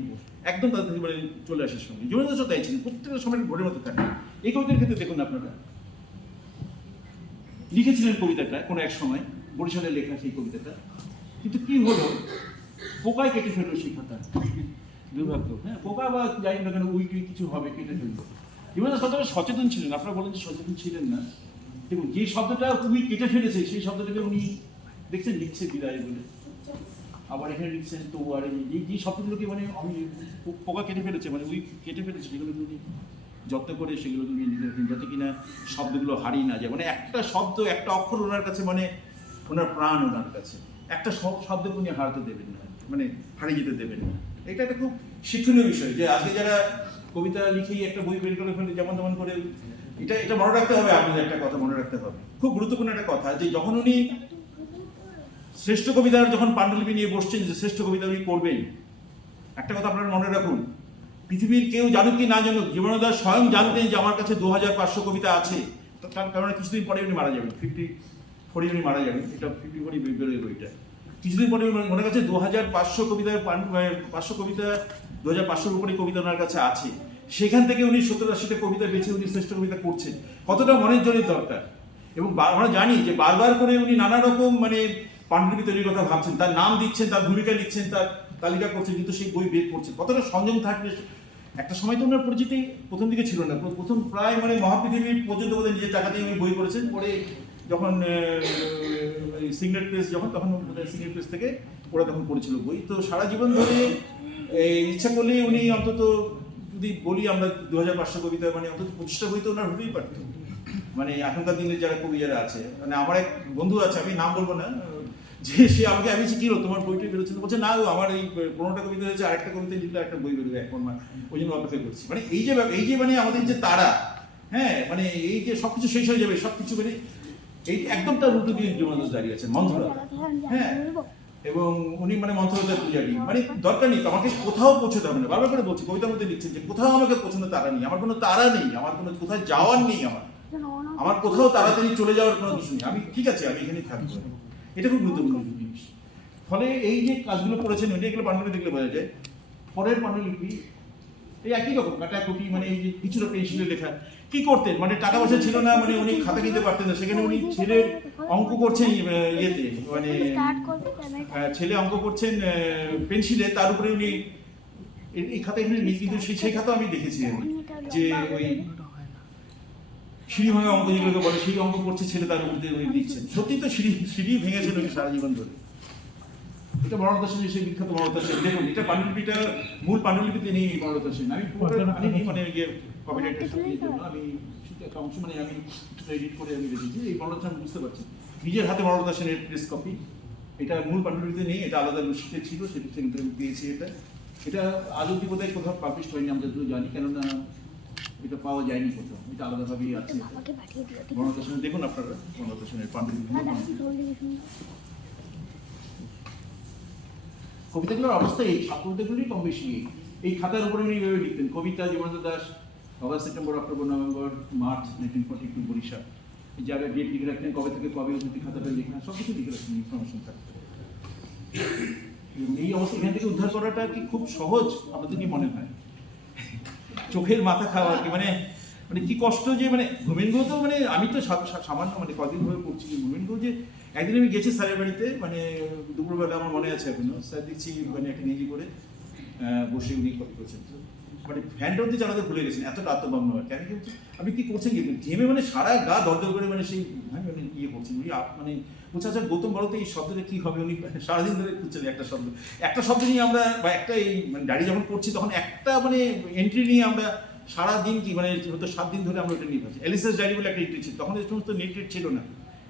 একদম তাদের থেকে মানে চলে আসার সঙ্গে। জীবনানন্দ দাশও তাই ছিলেন, প্রত্যেকটা সময় ভোরের মতো থাকে। এই কবিতার ক্ষেত্রে দেখুন আপনারা, লিখেছিলেন কবিতাটা কোনো এক সময়, বরিশালে লেখা সেই কবিতাটা, কিন্তু কি হলো, পোকায় কেটে ফেললো সেই খাতা। দুর্ভাগ্য, হ্যাঁ, পোকা বা যাই না কেন উইকি কিছু হবে, কেটে ফেললো। জীবনানন্দ কতটা সচেতন ছিলেন, আপনারা বলেন যে সচেতন ছিলেন না। দেখুন, যে শব্দটা উই কেটে ফেলেছে সেই শব্দটাকে উনি দেখছেন লিখছে বিদায় বলে, আবার এখানে লিখছেন তো, আর যে শব্দগুলোকে মানে আমি পোকা কেটে ফেলেছে, মানে উই কেটে ফেলেছে, সেগুলো উনি যত্ন করে সেগুলো উনি লিখেছেন, যাতে কিনা শব্দগুলো হারিয়ে না যায়। মানে একটা শব্দ, একটা অক্ষর ওনার কাছে মানে ওনার প্রাণ, ওনার কাছে একটা শব্দকে উনি হারাতে দেবেন না, মানে হারিয়ে যেতে দেবেন না। এটা একটা খুব শিক্ষণীয় বিষয়, যে আজকে যারা কবিতা লিখেই একটা বই বের করে ফেলে যেমন তেমন করে, এটা মনে রাখতে হবে। আপনাদের একটা কথা মনে রাখতে হবে, খুব গুরুত্বপূর্ণ একটা কথা, যে যখন উনি শ্রেষ্ঠ কবিতার যখন পাণ্ডুলিপি নিয়ে বসছেন, যে শ্রেষ্ঠ কবিতা উনি করবেন, একটা কথা আপনারা মনে রাখুন, পৃথিবীর কেউ জানুক কি না জানুক, জীবনানন্দ দাশ স্বয়ং জানতেন যে আমার কাছে 2500 কবিতা আছে। তার কারণে কিছুদিন পরে উনি মারা যাবেন, 54 উনি মারা যাবেন, এটা 54 বেরোয় বইটা। কিছুদিন পরে মনে কাছে 2500 কবিতার 500 কবিতা 2500 উপরে কবিতা ওনার কাছে আছে। সেখান থেকে উনি 70-80টা কবিতা বেছে উনি শ্রেষ্ঠ কবিতা করছেন। কতটা মনের জোরের দরকার। এবং আমরা জানি যে বারবার করে উনি নানা রকম মানে পাণ্ডুলিপি তৈরির কথা ভাবছেন, তার নাম দিচ্ছেন, তার ভূমিকা লিখছেন, তার তালিকা করছেন, কিন্তু সেই বই বের করছেন। কতটা সংযম থাকবে। একটা সময় তো ওনার পরিচিতি প্রথম দিকে ছিল না, প্রথম প্রায় মানে মহাপৃথিবী পর্যন্ত বোধহয় নিজের টাকা দিয়ে উনি বই করেছেন। পরে যখন সিগনেট প্রেস, তখন সিগনেট প্রেস থেকে ওরা তখন পড়েছিল বই। তো সারা জীবন ধরে ইচ্ছা করলে উনি অন্তত, যদি বলি আমরা 2500 কবিতা, মানে অন্তত 25টা বই তো ওনার হতেই পারত। মানে এখনকার দিনে যারা কবি যারা আছে, মানে আমার এক বন্ধু আছে, আমি নাম বলবো না, যে সে আমাকে, আমি কি হলো তোমার বইটা বেরোচ্ছিল, বলছে না আমার এই 15টা কবিতা হয়েছে, আরেকটা কবিতা লিখলে একটা বই বেরোবে এখন, ওই জন্য অপেক্ষা করছি। মানে এই যে মানে আমাদের যে তারা, হ্যাঁ, মানে এই যে সবকিছু শেষ হয়ে যাবে, সবকিছু মানে এই একদম তার উল্টো দিয়ে জীবনানন্দ দাশ দাঁড়িয়ে আছেন, মন্থরা, হ্যাঁ। এবং উনি মানে মন্থরতার পূজারী, মানে দরকার নেই আমাকে কোথাও পৌঁছতে হবে না। বারবার করে বলছি, কবিতার মধ্যে লিখছেন যে কোথাও আমাকে পৌঁছানো তারা নেই, আমার কোনো তারা নেই, আমার কোনো কোথাও যাওয়ার নেই, আমার কোথাও তাড়াতাড়ি চলে যাওয়ার কোনো কিছু নেই, আমি ঠিক আছে, আমি এখানেই থাকবো। এটা খুব গুরুত্বপূর্ণ জিনিস। ফলে এই যে কাজগুলো করেছেন উনি, এগুলো পাণ্ডুলিপি দেখলে বোঝা যায়। পরের পাণ্ডুলিপি এই একই রকম কাটাকুটি, মানে এই যে কিছুটা পেন্সিলে লেখা। কি করতেন, মানে টাকা পয়সা ছিল না, মানে উনি খাতা কিনতে পারতেন না, সেখানে উনি ছেলের অঙ্ক করছেন ইয়েতে, মানে ছেলে অঙ্ক করছেন পেন্সিলে, তার উপরে উনি এই খাতা এখানে নেই, কিন্তু সেই খাতা আমি দেখেছি আমি, যে ওই সিঁড়ি ভাঙা অঙ্ক যেগুলোকে বলে, সেই অঙ্ক করছে ছেলে, তার উপরে উনি লিখছেন। সত্যি তো সিঁড়ি ভেঙেছেন উনি সারা জীবন ধরে। এটা বনলতা সেনের সেই বিখ্যাত বনলতা সেন। দেখুন, এটা পাণ্ডুলিপিটা মূল পাণ্ডুলিপিতে নেই বনলতা সেন। আমি পুরোটা আনিনি, মানে ইয়ে কপিরাইটের জন্য আমি শুধু একটা অংশ, মানে আমি এডিট করে আমি রেখেছি। এই বনলতা সেন বুঝতে পারছি, নিজের হাতে বনলতা সেনের প্রেস কপি। এটা মূল পাণ্ডুলিপিতে নেই, এটা আলাদা রসিদে ছিল, সেটা থেকে আমি পেয়েছি। এটা আজ অব্দি বোধহয় কোথাও পাবলিশ হয়নি, আমরা যতদূর জানি, কেননা এটা পাওয়া যায়নি কোথাও, এটা আলাদাভাবেই আছে। বনলতা সেনের দেখুন আপনারা, বনলতা সেনের পাণ্ডুলিপি। কবিতাগুলোর অবস্থা এই, কবিতাগুলোই কম বেশি এই খাতার উপরে উনি এইভাবে লিখতেন। কবিতা Jibanananda Das, August, September, October, November, March 1942 Barishal. এই জায়গায় ডেট লিখে রাখতেন, কবে থেকে কবে অবধি খাতাটা লেখা, সব কিছু লিখে রাখতেন, ইনফরমেশন থাকতো। এই অবস্থা এখান থেকে উদ্ধার করাটা কি খুব সহজ আপনাদের কি মনে হয়? চোখের মাথা খাওয়া আর কি, মানে মানে কি কষ্ট, যে মানে ভূমেন গুহ তো, মানে আমি তো সামান্য মানে কদিন ধরে পড়ছি, ভূমেন গুহ যে একদিন আমি গেছি স্যারের বাড়িতে, মানে দুপুরবেলা, আমার মনে আছে এখনো, স্যার দেখছি মানে একটা নিজে করে বসে উনি কপি করছেন, মানে ফ্যানটা অব্দি চালাতে ভুলে গেছেন, এতটা আত্মবাম্য হয়। কেন কিন্তু আপনি কি করছেন, কি ঘেমে মানে সারা গা দরদর করে, মানে সেই মানে ইয়ে করছেন উনি, মানে বলছে আচ্ছা গৌতম বলো তো এই শব্দটা কি হবে। উনি সারাদিন ধরে খুঁজছেন একটা শব্দ নিয়ে আমরা, বা একটা এই মানে ডায়রি যখন পড়ছি তখন একটা মানে এন্ট্রি নিয়ে আমরা সারাদিন কি মানে হয়তো 7 দিন ধরে আমরা ওটা নিয়ে পাচ্ছি। এলিসাস ডায়েরি বলে একটা এন্ট্রি ছিল, তখন এই সমস্ত নেট ছিল না,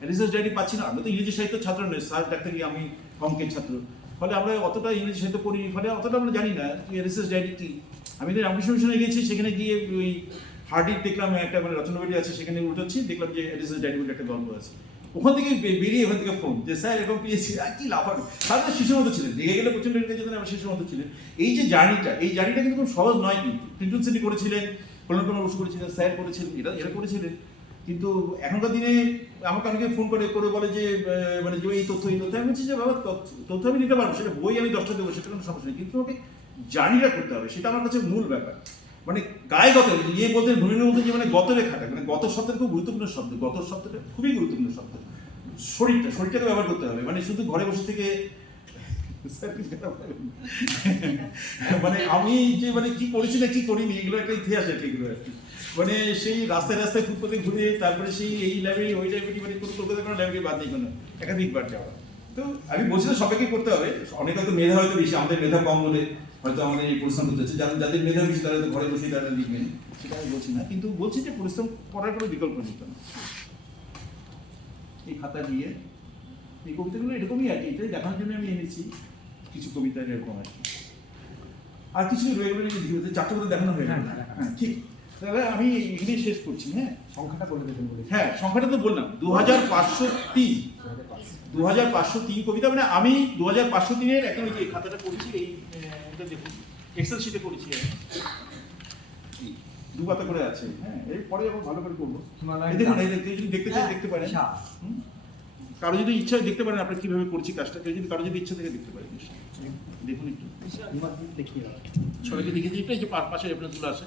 এলিসাস ডায়েরি পাচ্ছি না। আমরা তো ইংরেজি সাহিত্য ছাত্র নয়, স্যার ডাক্তারি, আমি অঙ্কের ছাত্র, ফলে আমরা অতটা ইংরেজি সাহিত্য পড়িনি, ফলে অতটা আমরা জানি না এলিসাস ডায়েরি কি। আমি তো রামকৃষ্ণ মিশনে গেছি, সেখানে গিয়ে ওই হার্ডির দেখলাম একটা মানে রচনাবলী আছে, সেখানে উঠাচ্ছি, দেখলাম যে এলিসাস ডায়েরি বলে একটা গল্প আছে। ওখান থেকে বেরিয়ে ওখান থেকে ফোন যে স্যার এরকম পেয়েছি, আর কি লাভ হবে। তাহলে শিশুর মতো ছিলেন, লেগে গেলে প্রচন্ড লেগে যেতেন, আবার শিশুর মতো ছিলেন। এই যে জার্নিটা কিন্তু খুব সহজ নয়, কিন্তু প্রিন্টন সিটি করেছিলেন, কল্যাণ বসু করেছিলেন, স্যার করেছিলেন, এরা করেছিলেন। কিন্তু এখনকার দিনে আমাকে অনেকে ফোন করে বলে যে মানে যে এই তথ্য আমি বলছি যে বাবা তথ্য আমি নিতে পারবো, সেটা বই আমি 10টা দেবো, সেটা কোনো সমস্যা নেই, কিন্তু আমাকে জার্নিটা করতে হবে, সেটা আমার কাছে মূল ব্যাপার। মানে গায়ে গত ইয়ে বলতে ভূমির মধ্যে যে মানে গত রেখাটা, মানে গত শব্দটা খুব গুরুত্বপূর্ণ শব্দ, গত শব্দটা খুবই গুরুত্বপূর্ণ শব্দ। শরীরটাকে ব্যবহার করতে হবে, মানে শুধু ঘরে বসে থেকে মানে আমি যে মানে কি করেছি না কি করিনি, এগুলো একটা ইতিহাস আর কি, এগুলো আর কি। মানে সেই রাস্তায় ফুটপাতে ঘুরে, তারপরে সেই এই লাইব্রেরি ওই লাইব্রেরি, মানে কোনো কলকাতার কোনো লাইব্রেরি বাদ নেই, কোনো একাধিকবার যাওয়া। তো আমি বলছি না সবাইকে করতে হবে, অনেক হয়তো মেধা হয়তো বেশি, আমাদের মেধা কম বলে হয়তো আমাদের এই পরিশ্রম করতে হচ্ছে, যাদের মেধা বেশি তারা তো ঘরে বসেই তারা লিখবেন, সেটা আমি বলছি না, কিন্তু বলছি যে পরিশ্রম করার কোনো বিকল্প নেই। এই খাতা দিয়ে এই কবিতাগুলো এরকমই আর কি, এটাই দেখানোর জন্য আমি এনেছি কিছু কবিতা এরকম আর কি। আর কিছু রয়ে গেলে চারটে কথা দেখানো হয়ে গেল। হ্যাঁ ঠিক, তাহলে আমি এখানে শেষ করছি। হ্যাঁ, সংখ্যাটা বলে দেবেন বলে। হ্যাঁ, সংখ্যাটা তো বললাম 2503 কবিতা, মানে আমি 2503-এর একটা ওই যে খাতাটা করেছি, এই এটা দেখুন এক্সেল শিটে করেছি আমি, 2 পাতা করে আছে। হ্যাঁ, এর পরে আবার ভালো করে করবো। দেখুন এই যদি দেখতে চাই দেখতে পারেন, কারো যদি ইচ্ছা দেখতে পারেন আপনারা কিভাবে করছি কাজটা, কেউ যদি কারো যদি ইচ্ছা থেকে দেখতে পারেন, দেখুন একটু সবাইকে দেখে দিই। এই যে পাশে রেফারেন্সগুলো আছে,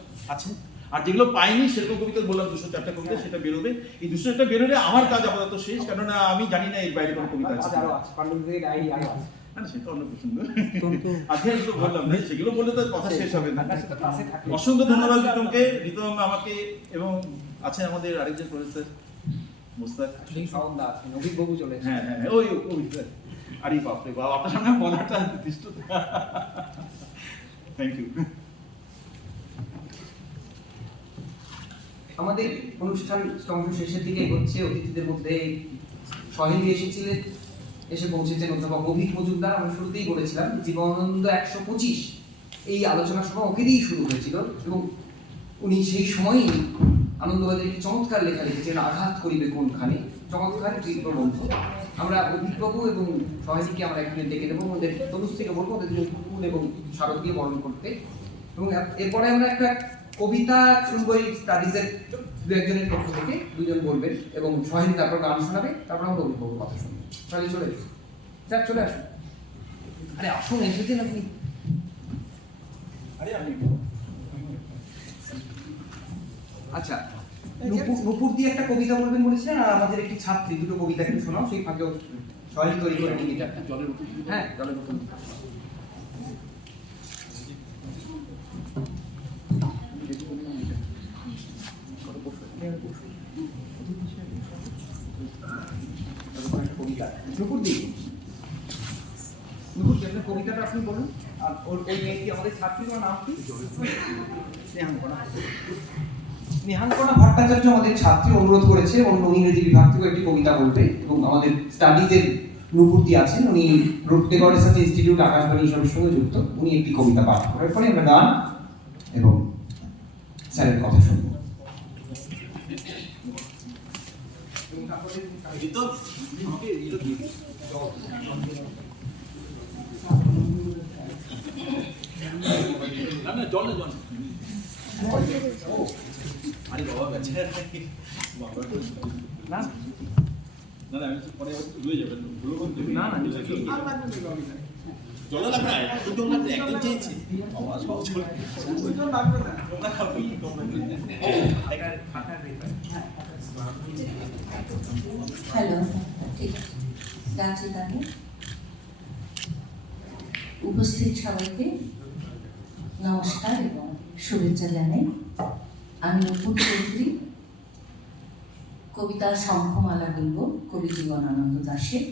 আর যেগুলো পাইনি সেরকম কবিতা বললাম 204টা কবিতা, সেটা বেরোবে। এই 204টা বেরোলে আমার কাজ আপাতত শেষ, কেননা আমি জানি না এর বাইরে কোনো কবিতা আছে। না সেটা অন্য প্রসঙ্গ, আজকে এগুলো বললাম না, সেগুলো বললে তো কথা শেষ হবে না। অসংখ্য ধন্যবাদ রিতমকে, রিতম আমাকে, এবং আছে আমাদের আরেকজন প্রফেসর মুস্তাক, অভিজ্ঞবাবু চলে। হ্যাঁ হ্যাঁ ওই আরে বাপরে বাপ, আপনার সামনে বলাটা নির্দিষ্ট। Thank you. আমাদের অনুষ্ঠান ক্রমশ শেষের দিকে এগোচ্ছে। অতিথিদের মধ্যে সহেলি এসে পৌঁছেছেন অধ্যাপক অভিক মজুমদার। আমি শুরুতেই বলেছিলাম জীবনানন্দ 125 এই আলোচনা সভা ওকে দিয়েই শুরু হয়েছিল, এবং উনি সেই সময়ই আনন্দবাজারের একটি চমৎকার লেখা লিখেছেন, আঘাত করিবে কোনখানে, চমৎকার একটি প্রবন্ধ। আমরা অভিজ্ঞবাবু এবং সহেলিকে আমরা এখানে ডেকে দেবো, ওদের তরুষ থেকে বলবো ওদের ফুল এবং স্মারক দিয়ে বরণ করতে, এবং এরপরে আমরা একটা কবিতা শুনবো এই স্টাডিজের 2-1জনের পক্ষ থেকে, 2জন বলবেন এবং সহেলি তারপর গান শোনাবে, তারপর আমরা অভিজ্ঞবাবুর কথা শুনবো। তাহলে চলে আসুন স্যার, চলে আসুন। আরে আসুন, এসেছেন আপনি। আচ্ছা, নুপুর দিয়ে একটা কবিতা বলবেন বলেছিলেন, আর আমাদের একটি ছাত্রী দুটো কবিতা একটু শোনাও, সেই ফাঁকেও সবাই তৈরি করে নিয়ে গিটারটা। হ্যাঁ, জলের বোতল। কবিতা নুপুর দি, নুপুর দি আপনার কবিতাটা আপনি বলুন। আর ওই মেয়েটি আমাদের ছাত্রী, তোমার নাম কি? নেহাঙ্কনা ভট্টাচার্য আমাদের ছাত্রী অনুরোধ করেছে অন্য ইংরেজি বিভাগ থেকে একটি কবিতা বলতে, এবং আমাদের স্টাডিজের নুপুরতি আছেন, উনি রূপদেগর রিসার্চ ইনস্টিটিউট আকাশবাণী এসবের সঙ্গে যুক্ত। উনি একটি কবিতা পাঠ করার পরে আমরা গান এবং স্যারের কথা শুনবো। হ্যালো, ঠিক আছে, গাছি তাহলে। উপস্থিত সবাইকে নমস্কার এবং শুভেচ্ছা জানাই। আমি নুপুর চৌধুরী, কবিতা শঙ্খমালা বলব কবি জীবনানন্দ দাশের।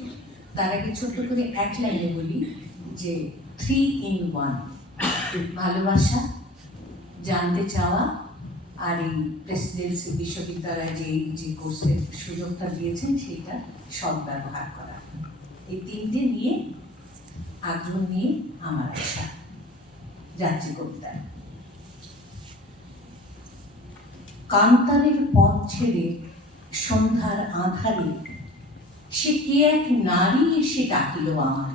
তার আগে ছোট্ট করে এক লাইনে বলি যে 3 in 1, ভালোবাসা, জানতে চাওয়া, আর এই প্রেসিডেন্সি বিশ্ববিদ্যালয়ে যে কোর্সের সুযোগটা দিয়েছেন সেটা সদ্ব্যবহার করা। এই তিনটে নিয়ে আগ্রহ নিয়ে আমার আশা। যাচ্ছি কবিতায়। কান্তারের পথ ছেড়ে সন্ধ্যার আধারে সে কে এক নারী এসে ডাকিল আমার,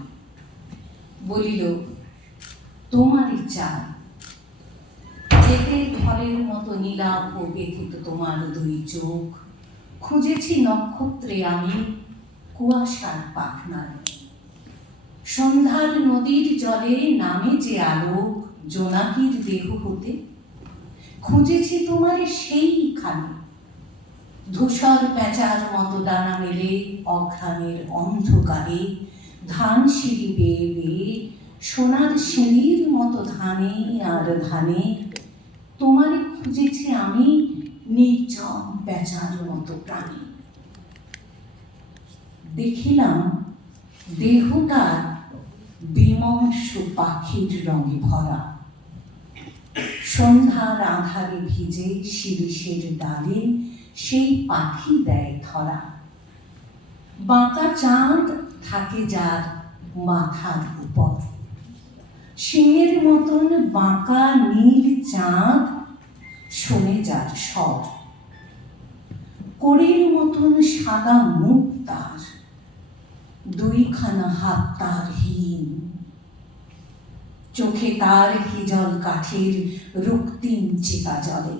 বলিল তোমারই চাই, যেতে ঘরের মতো নীলাভ ও ব্যথিত তোমার দুই চোখ, খুঁজেছি নক্ষত্রে আমি কুয়াশার পাখনায়, সন্ধ্যার নদীর জলে নামে যে আলোক জোনাকির দেহ হতে, খুঁজেছি তোমার সেইখানে, ধূসর প্যাঁচার মতো ডানা মেলে অঘ্রাণের অন্ধকারে, ধান সিঁড়ি বেয়ে বেয়ে সোনার সিঁড়ির মতো ধানে আর ধানে, তোমারে খুঁজেছি আমি নির্জন প্যাঁচার মতো প্রাণী। দেখিলাম দেহটার বিমর্ষ পাখির রঙে ভরা, সন্ধ্যার আধারে ভিজে শিরিষের ডালে সেই পাখি দেয় ধরা। বাঁকা চাঁদ থাকে যার মাথার উপর, সিংহের মতন বাঁকা নীল চাঁদ শোনে যার স্বর, কড়ির মতন সাদা মুখ তার, দুইখানা হাত তার হীন, চোখে তার হিজল কাঠের রক্তিম চিতা জলে,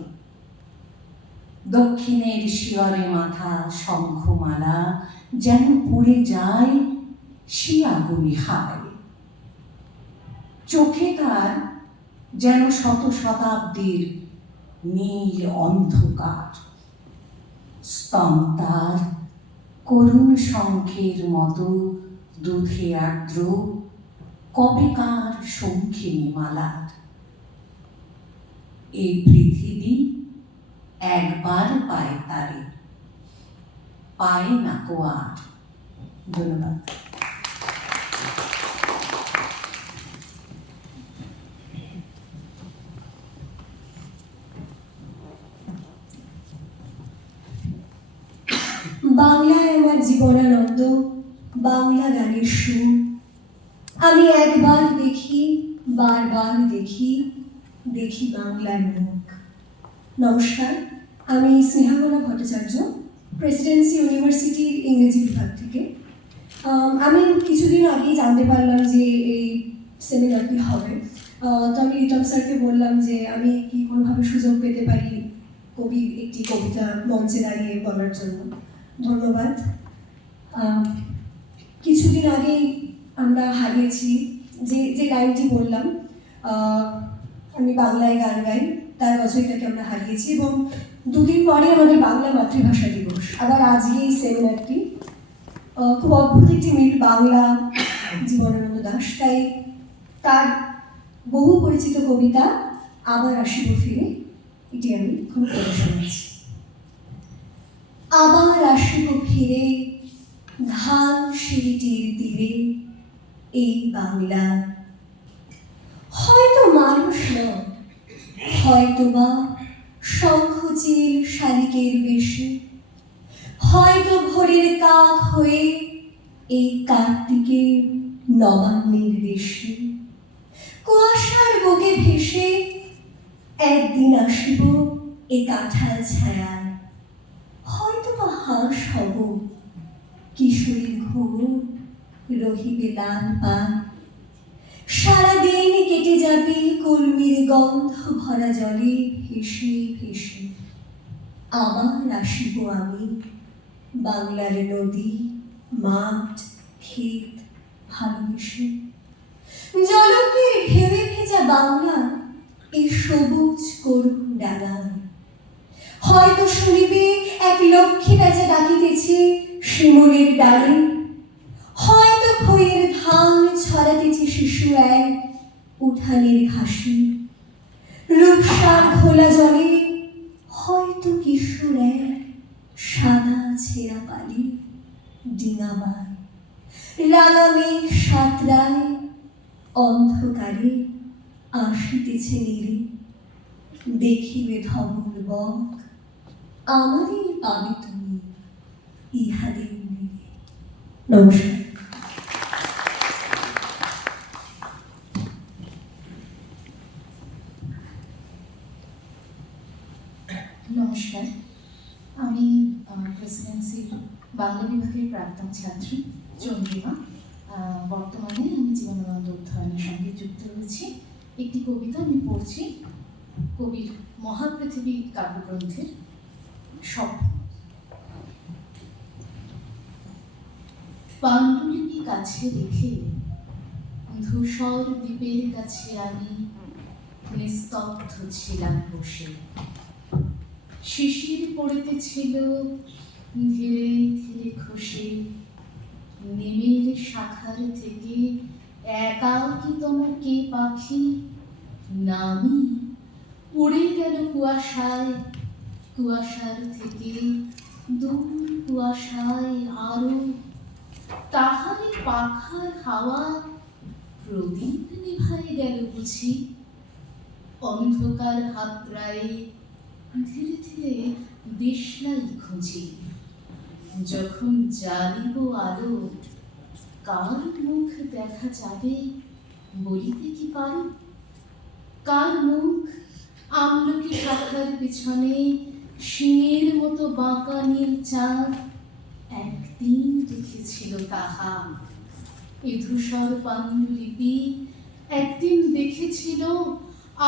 দক্ষিণের শিয়রে মাথা শঙ্খমালা যেন পুড়ে যায় সে আগুনে হায়, চোখে তার যেন শত শতাব্দীর নীল অন্ধকার, স্তন তার করুণ শঙ্খের মতো দুধে আর্দ্র কবেকার শঙ্খিনী মালার। এই পৃথিবী একবার পায় তারে, পায় না কো আর। ধন্যবাদ। বাংলায় আমার জীবনানন্দ, বাংলা গানের সুর। আমি একবার দেখি, বারবার দেখি, দেখি বাংলার মুখ। নমস্কার, আমি স্নেহাঙ্গনা ভট্টাচার্য, প্রেসিডেন্সি ইউনিভার্সিটির ইংরেজি বিভাগ থেকে। আমি কিছুদিন আগেই জানতে পারলাম যে এই সেমিনারটি হবে। তো আমি রিতম স্যারকে বললাম যে আমি কি কোনোভাবে সুযোগ পেতে পারি কবির একটি কবিতা মঞ্চে দাঁড়িয়ে বলার জন্য। ধন্যবাদ। কিছুদিন আগেই আমরা হারিয়েছি যে যে লাইনটি বললাম, আমি বাংলায় গান গাই, তার রচয়িতাকে আমরা হারিয়েছি এবং দুদিন পরে আমাদের বাংলা মাতৃভাষা দিবস। আবার আজকে এই সেমিনারটি, খুব অদ্ভুত একটি মিল, বাংলা জীবনানন্দ দাশ, তাই তার বহু পরিচিত কবিতা আবার আসিব ফিরে, এটি আমি খুব পড়ে শোনাচ্ছি। আবার আসিব ফিরে ধান সিঁড়িটির তীরে এই বাংলা, হয়তো মানুষ নয়, হয়তো বা শঙ্খচিল শালিকের বেশে, হয়তো ভোরের কাক হয়ে এই কার্তিকের নবান্নের দেশে, কুয়াশার বুকে ভেসে একদিন আসিব এ কাঁঠাল ছায়ায়, হয়তো বা হাঁস হব কিশোরীর ঘুমো রহিবে লাল পান, সারাদিন কেটে যাবে কলমির গন্ধ ভরা জলে ভেসে ভেসে। আবার আসিব আমি বাংলার নদী মাঠ ক্ষেত ভালোবেসে, জলকের ঢেউয়ে ভেজা বাংলা এই সবুজ করুণ ডানায়, হয়তো শুনিবে এক লক্ষ্মী বেজা ডাকিতেছে শিমুলের ডালে, হয়তো খইয়ের ধান ছড়াতেছে শিশু এক উঠানের ঘাসে, রূপসার ঘোলা জলে হয়তো কিশোর এক সাদা ছেঁড়া পালি ডিঙাবার, রাঙা মেঘ সাঁতরায় অন্ধকারে আসিতেছে নীরে, দেখিবে ধবল বক আমারই পাবে তুমি ইহাদের নীরে। নমস্কার। নমস্কার, আমি প্রেসিডেন্সির বাংলা বিভাগের প্রাক্তন ছাত্রী চন্দ্রিমা। বর্তমানে আমি জীবনানন্দ অধ্যয়নের সঙ্গে যুক্ত রয়েছি। একটি কবিতা আমি পড়ছি, কবির মহাপৃথিবী কাব্যগ্রন্থের স্বপ্ন। পাণ্ডুলিপি কাছে রেখে ধূসর দ্বীপের কাছে আমি নিস্তব্ধ ছিলাম বসে, শিশির পড়িতেছিল ধীরে ধীরে খসে, নিমের শাখার থেকে একাকিতম কে পাখি নামি উড়ে গেল কুয়াশায়, কুয়াশার থেকে দূর কুয়াশায় আরো, তাহারে পাখার হাওয়া প্রদীপ নিভাই গেল বুঝি, অন্ধকার হাতড়ায় ধীরে ধীরে দেশলাই খুঁজি, যখন জ্বালিব আলো কার মুখ দেখা যাবে বলিতে কি পারো, কার মুখ আমলকি শাখার পিছনে শিঙের মতো বাঁকা নীল চাঁদ একদিন দেখেছিল তাহা, এ ধূসর পাণ্ডুলিপি একদিন দেখেছিল,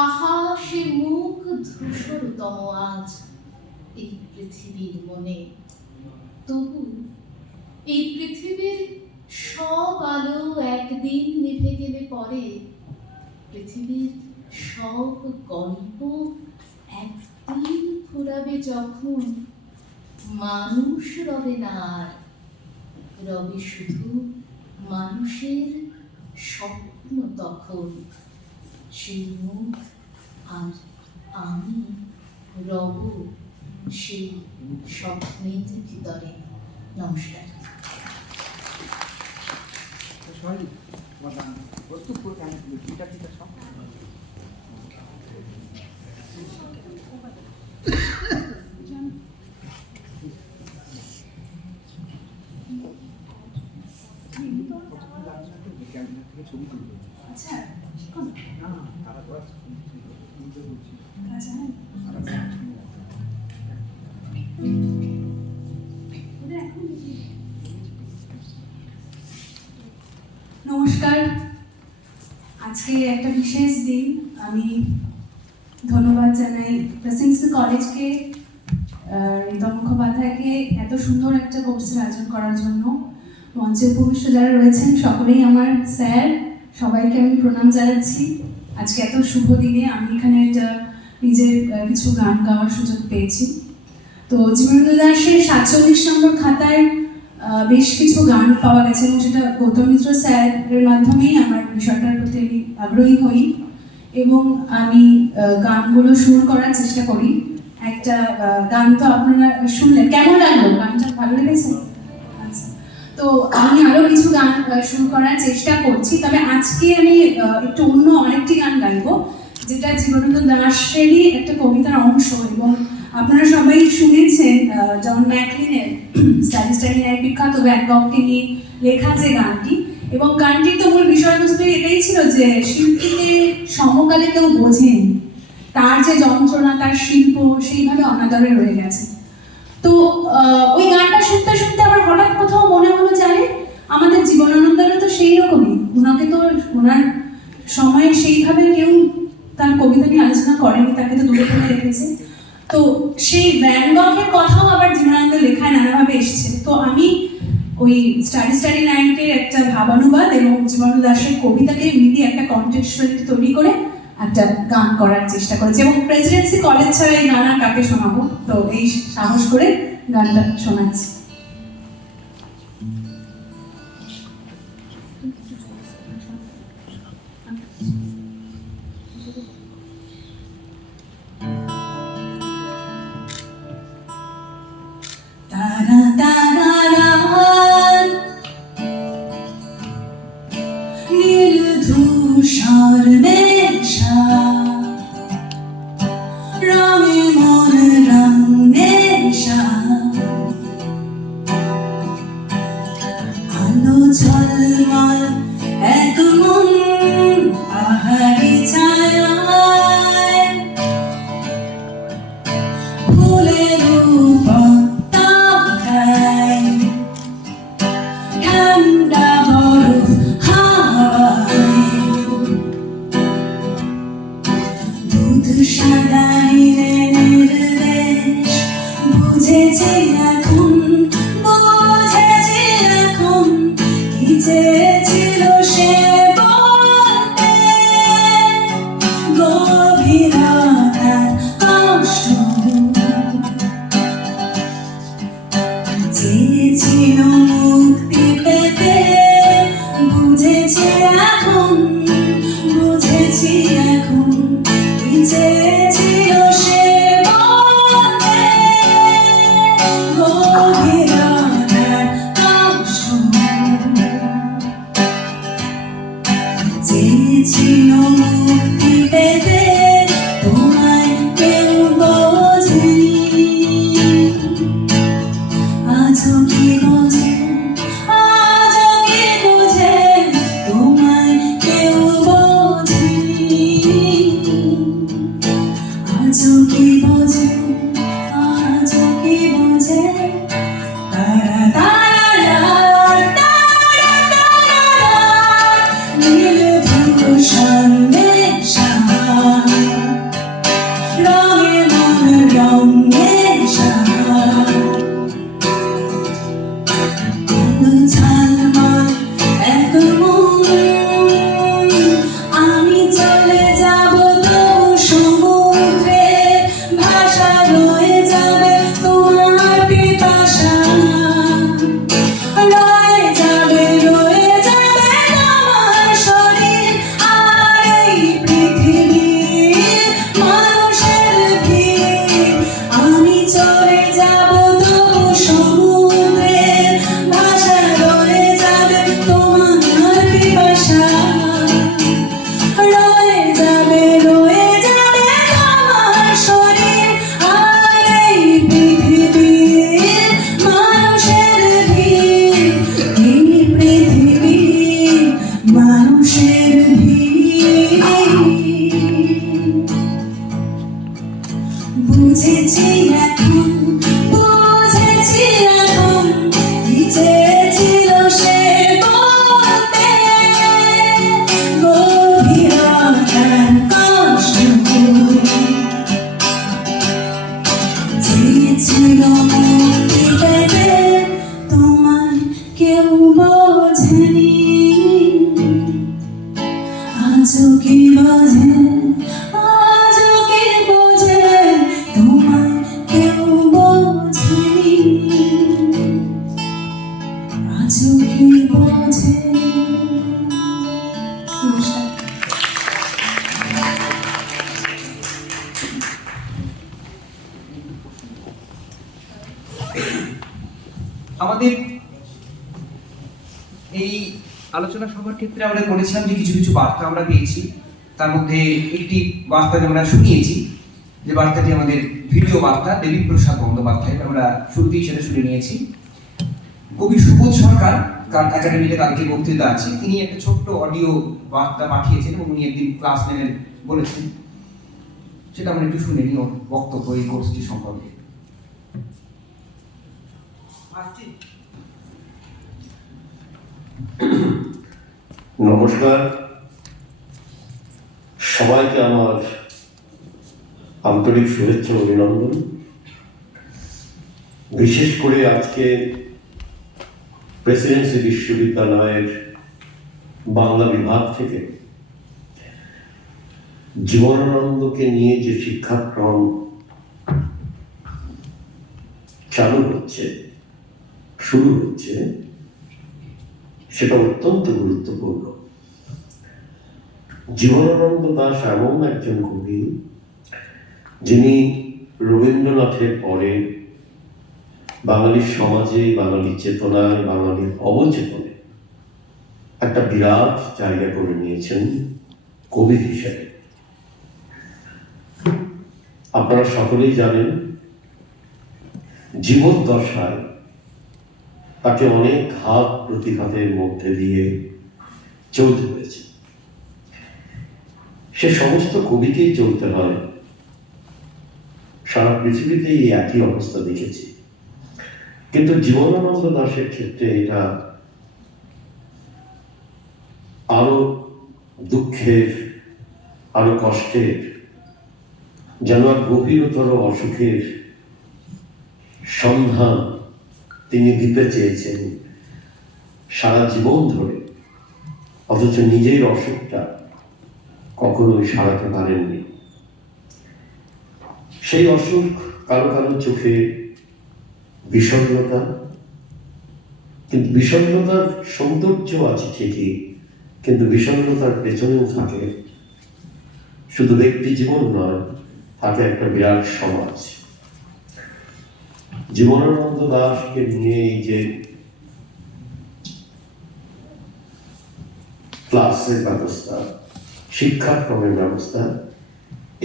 আহা সে মুখ ধূসরতম আজ এই পৃথিবীর মনে। তবু এই পৃথিবীর সব আলো একদিন নিভে গেলে পরে পৃথিবীর সব গল্প একদিন ফুরাবে যখন, মানুষ রবে না আর, রবে শুধু মানুষের স্বপ্ন তখন, সেই মুখ আর আমি রব সেই স্বপ্নের ভিতরে। নমস্কার। নমস্কার, আজকে একটা বিশেষ দিন। আমি ধন্যবাদ জানাই প্রেসিডেন্সি কলেজকে, রিতম মুখোপাধ্যায়কে এত সুন্দর একটা কোর্সের আয়োজন করার জন্য। মঞ্চে উপবিষ্ট যারা রয়েছেন সকলেই আমার স্যার, সবাইকে আমি প্রণাম জানাচ্ছি। আজকে এত শুভ দিনে আমি এখানে একটা নিজের কিছু গান গাওয়ার সুযোগ পেয়েছি। তো জীবনানন্দ দাশের 47 নম্বর খাতায় বেশ কিছু গান পাওয়া গেছে এবং সেটা গৌতম মিত্র স্যারের মাধ্যমেই আমার বিষয়টার প্রতি আমি আগ্রহী হই এবং আমি গানগুলো সুর করার চেষ্টা করি। একটা গান তো আপনারা শুনলেন, কেমন লাগলো? গানটা ভালো লেগেছে? আচ্ছা, তো আমি আরো কিছু গান শুরু করার চেষ্টা করছি, তবে আজকে আমি একটু অন্য আরেকটি গান গাইবো যেটা জীবনানন্দ দাশেরই একটা কবিতার অংশ এবং আপনারা সবাই শুনেছেন জন ম্যাকলিনের স্টাডি নাইট বিখ্যাত ভ্যান গগকে নিয়ে লেখা যে গানটি, এবং গানটির তো মূল বিষয়বস্তু এটাই ছিল যে শিল্পীকে সমকালে কেউ বোঝেন, তার যে যন্ত্রণা, তার শিল্প সেইভাবে অনাদরে রয়ে গেছে। তো ওই গানটা শুনতে শুনতে আমার হঠাৎ কোথাও মনে হলো যে আমাদের জীবনানন্দের তো সেই রকমই, ওনাকে তো ওনার সময়ে সেইভাবে কেউ তার কবিতা নিয়ে আলোচনা করেনি, তাকে তো দূরে করে রেখেছে। তো সেই ভ্যান গগের কথাও আবার জীবনানন্দের লেখায় নানাভাবে এসেছে। তো আমি ওই স্টাডি নাইটের একটা ভাবানুবাদ এবং জীবনানন্দ দাশের কবিতাকে মিলিয়ে একটা কন্টেক্সচুয়ালিটি তৈরি করে একটা গান করার চেষ্টা করেছি এবং প্রেসিডেন্সি কলেজ ছাড়া এই গান আর কাকে শোনাবো, তো এই সাহস করে গানটা শোনাচ্ছি। তারা তারা নীল ধূসর মেঘা রঙে মন রং নেশা, আলো ঝলমল এক মন পাহাড়ি ছায়ায়, ফুলের উপর তাকায় ঠান্ডা বরফ হাওয়ায়, দুধ সাদা হিরেনের দেশ বুঝেছি এখন, বুঝেছি এখন কি চেয়েছিল সে বলতে, গভীরতার কষ্ট চেয়েছিল মুক্তি পেতে, বুঝেছি এখন, বুঝেছি এখন কি চেয়েছিল সে বলতে, গভীরতার কষ্ট চেয়েছিল মুক্তি পেতে, তোমায় কেউ বোঝেনি, আজও কি বোঝে, আজও কি বোঝে, তোমায় কেউ বোঝেনি, আজও কি বোঝে, আজও কি বোঝে। তারা তারা তারা তারা নীল ধূসর মেঘা রঙে মন রং নেশা, আলো ঝলমল এক মন, আমি চলে যাব তবু সমুদ্রে, ভাষা রয়ে যাবে তোমার পিপাসা, রয়ে যাবে তোমার শরীর আর এই পৃথিবীর মানুষের ভিড়, আমি চলে যাব তবু সমুদ্রে, ভাষা রয়ে যাবে তোমার পিপাসা, রয়ে যাবে তোমার শরীর আর এই পৃথিবীর মানুষের ভিড়, এই পৃথিবীর মানুষের ভিড়, বুঝেছি এখন, বুঝেছি এখন কি চেয়েছিল সে বলতে, গভীরতার কষ্ট চেয়েছিল মুক্তি পেতে, তোমায় কেউ বোঝেনি, আমাদের এই আলোচনা সভার ক্ষেত্রে আমরা বলেছিলাম যে কিছু কিছু বার্তা আমরা পেয়েছি, তার মধ্যে একটি বার্তা আমরা শুনিয়েছি, যে বার্তাটি আমাদের ভিডিও বার্তা দেবীপ্রসাদ বন্দ্যোপাধ্যায়, আমরা শুরুতেই সেটা শুনে নিয়েছি। কবি সুবোধ সরকার একাডেমিতে কালকে বক্তৃতা আছে, তিনি একটা ছোট্ট অডিও বার্তা পাঠিয়েছেন এবং উনি একদিন ক্লাস নেবেন বলেছেন, সেটা আমরা একটু শুনে নিই ওর বক্তব্য এই কোর্সটি সম্পর্কে। নমস্কার, সবাইকে আমার আন্তরিক শুভেচ্ছা ও অভিনন্দন। বিশেষ করে আজকে প্রেসিডেন্সি বিশ্ববিদ্যালয়ের বাংলা বিভাগ থেকে জীবনানন্দকে নিয়ে যে শিক্ষাক্রম চালু হচ্ছে, শুরু হচ্ছে, সেটা অত্যন্ত গুরুত্বপূর্ণ। জীবনানন্দ দাশ এমন একজন কবি যিনি রবীন্দ্রনাথের পরে বাঙালির সমাজে, বাঙালির চেতনায়, বাঙালির অবচেতনে একটা বিরাট জায়গা করে নিয়েছেন কবি হিসেবে। আপনারা সকলেই জানেন জীবদ্দশায় তাকে অনেক ঘাত প্রতিঘাতের মধ্যে দিয়ে চলতে হয়েছে। সে সমস্ত কবিকেই চলতে হয়, সারা পৃথিবীতে এই একই অবস্থা দেখেছি, কিন্তু জীবনানন্দ দাশের ক্ষেত্রে এটা আরো দুঃখের, আরো কষ্টের, যেন এক গভীরতর অসুখের সন্ধান তিনি দিতে চেয়েছেন সারা জীবন ধরে, অথচ নিজের অসুখটা কখনোই সারাতে পারেননি। সেই অসুখ কারো কারো চোখে বিষণ্ণতা, কিন্তু বিষণ্ণতার সৌন্দর্য আছে ঠিকই, কিন্তু বিষণ্ণতার পেছনেও থাকে শুধু ব্যক্তি জীবন নয়, থাকে একটা বিরাট সমাজ। জীবনানন্দ দাশকে নিয়ে এই যে ক্লাসের ব্যবস্থা, শিক্ষাক্রমের ব্যবস্থা,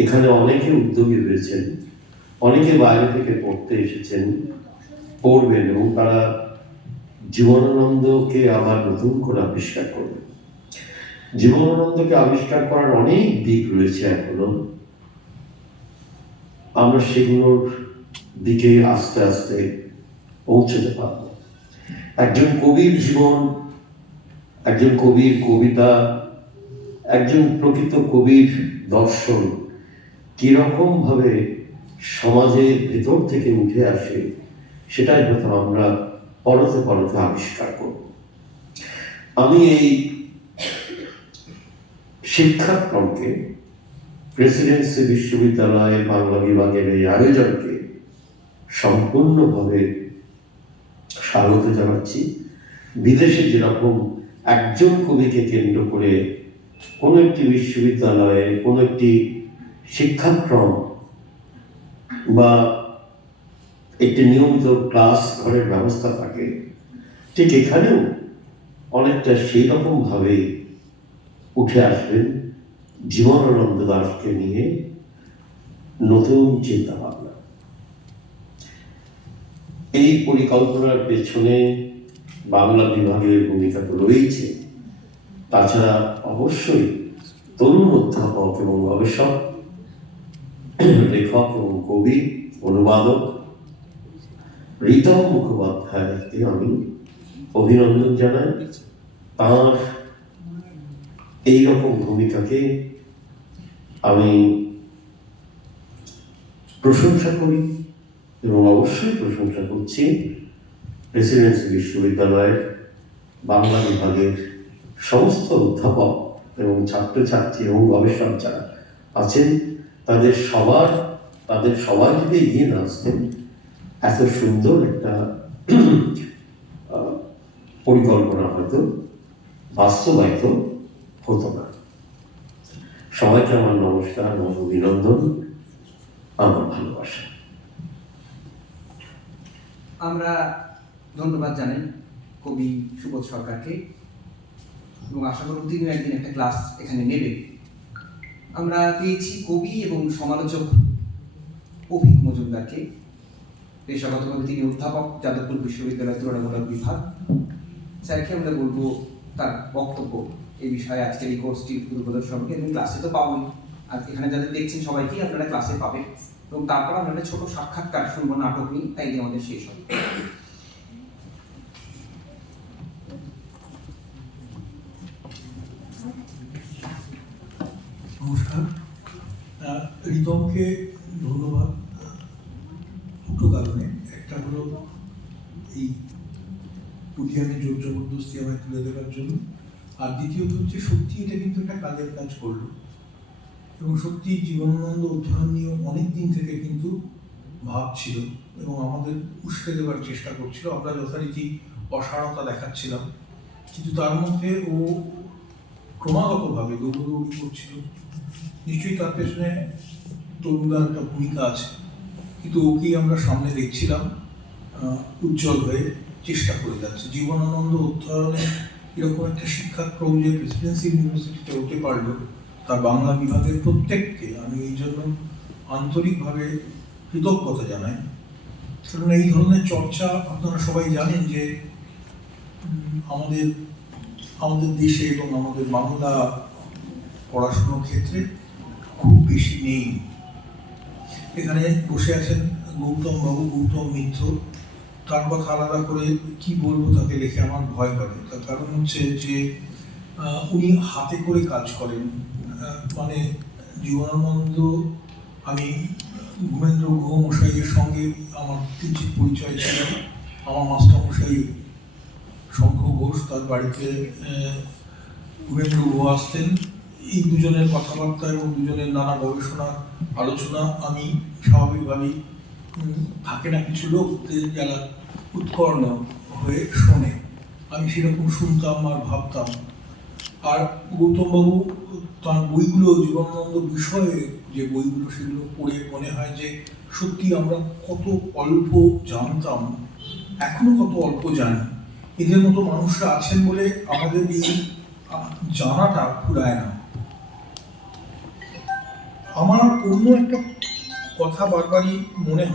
এখানে অনেকে উদ্যোগী হয়েছেন, অনেকে বাইরে থেকে পড়তে এসেছেন, পড়বেন এবং তারা জীবনানন্দকে আবার নতুন করে আবিষ্কার করবেন। জীবনানন্দকে আবিষ্কার করার অনেক দিক রয়েছে এখনো, আমরা সেগুলোর দিকে আস্তে আস্তে পৌঁছতে পারব। একজন কবির জীবন, একজন কবির কবিতা, একজন প্রকৃত কবির দর্শন কিরকম ভাবে সমাজের ভেতর থেকে উঠে আসে, সেটাই হয়তো আমরা পরতে পরতে আবিষ্কার করব। আমি এই শিক্ষাক্রমকে, প্রেসিডেন্সি বিশ্ববিদ্যালয়ের বাংলা বিভাগের এই আয়োজনকে সম্পূর্ণভাবে স্বাগত জানাচ্ছি। বিদেশে যেরকম একজন কবিকে কেন্দ্র করে কোনো একটি বিশ্ববিদ্যালয়ে কোনো একটি শিক্ষাক্রম বা একটি নিয়মিত ক্লাস ঘরের ব্যবস্থা থাকে, ঠিক এখানেও অনেকটা সেই রকম ভাবে উঠে আসবেন জীবনানন্দ দাশকে নিয়ে নতুন চিন্তা ভাবনা। এই পরিকল্পনার পেছনে বাংলা বিভাগের ভূমিকা তো রয়েছে, তাছাড়া অবশ্যই তরুণ অধ্যাপক এবং গবেষক, লেখক এবং কবি, অনুবাদক ঋতম মুখোপাধ্যায়কে আমি অভিনন্দন জানাই। তার এইরকম ভূমিকাকে আমি প্রশংসা করি এবং অবশ্যই প্রশংসা করছি প্রেসিডেন্সি বিশ্ববিদ্যালয়ের বাংলা বিভাগের সমস্ত অধ্যাপক এবং ছাত্রছাত্রী এবং গবেষক যারা আছেন, তাদের সবার যদি এগিয়ে না আসতেন, এত সুন্দর একটা পরিকল্পনা হয়তো বাস্তবায়িত হতো না। সবাইকে আমার নমস্কার, আমার অভিনন্দন, আমার ভালোবাসা। আমরা ধন্যবাদ জানাই কবি সুবোধ সরকারকে এবং আশা করব তিনিও একদিন একটা ক্লাস এখানে নেবেন। আমরা পেয়েছি কবি এবং সমালোচক অভিক মজুমদারকে। পেশাগতভাবে তিনি অধ্যাপক, যাদবপুর বিশ্ববিদ্যালয়ের তুলনামূলক বিভাগ। স্যারকে আমরা বলবো তার বক্তব্য এই বিষয়ে আজকের এই কোর্সটির উদ্বোধন সম্পর্কে। এবং ক্লাসে তো পাবোই, আর এখানে যাদের দেখছেন সবাইকেই আপনারা ক্লাসে পাবেন, এবং তারপর আমরা একটা ছোট সাক্ষাৎকার শুনবো নাটক নিয়ে, তাই দিয়ে আমাদের শেষ হবে। নমস্কার। রিতমকে ধন্যবাদ দুটো কারণে। একটা হলো এই পুডিয়ামে জোর জবরদস্তি আমায় তুলে দেওয়ার জন্য, আর দ্বিতীয়ত হচ্ছে সত্যি এটা কিন্তু একটা কাজের কাজ করলো, এবং সত্যি জীবনানন্দ অধ্যয়ন নিয়ে অনেক দিন থেকে কিন্তু ভাবছিল এবং আমাদের উস্কে দেওয়ার চেষ্টা করছিল। আমরা যথারীতি অসারতা দেখাচ্ছিলাম, কিন্তু তার মধ্যে ও ক্রমাগতভাবে দৌড়দৌড়ি করছিল। নিশ্চয়ই তার পেছনে তরুণদার একটা ভূমিকা আছে, কিন্তু ওকেই আমরা সামনে দেখছিলাম উজ্জ্বল হয়ে চেষ্টা করে যাচ্ছে। জীবনানন্দ অধ্যয়নে এরকম একটা শিক্ষাক্রম যে প্রেসিডেন্সি ইউনিভার্সিটিতে হতে পারলো, তার বাংলা বিভাগের প্রত্যেককে আমি এই জন্য আন্তরিকভাবে কৃতজ্ঞতা জানাই। কারণ এই ধরনের চর্চা আপনারা সবাই জানেন যে আমাদের দেশে এবং আমাদের বাংলা পড়াশোনার ক্ষেত্রে খুব বেশি নেই। এখানে বসে আছেন গৌতম বাবু, গৌতম মিত্র। তার কথা আলাদা করে কি বলবো তাকে দেখে আমার ভয় করে। তার কারণ হচ্ছে যে উনি হাতে করে কাজ করেন। মানে জীবনানন্দ, আমি ভূমেন্দ্র গুহ মশাইয়ের সঙ্গে আমার কিঞ্চিত পরিচয় ছিল। আমার মাস্টারমশাই শঙ্খ ঘোষ, তার বাড়িতে ভূমেন্দ্র গুহ আসতেন। এই দুজনের কথাবার্তা এবং দুজনের নানা গবেষণার আলোচনা আমি স্বাভাবিকভাবেই থাকে না কিছু লোক যারা উৎকর্ণ হয়ে শোনে, আমি সেরকম শুনতাম আর ভাবতাম। আর গৌতমবাবু তার বইগুলো, জীবনানন্দ বিষয়ে যে বইগুলো, সেগুলো পড়ে মনে হয় যে সত্যি আমরা কত অল্প জানতাম, এখনো কত অল্প জানি। এদের মতো মানুষরা আছেন বলে আমাদের এই জানাটা ফুরায় না। আমার অন্য একটা কথা বারবারই মনে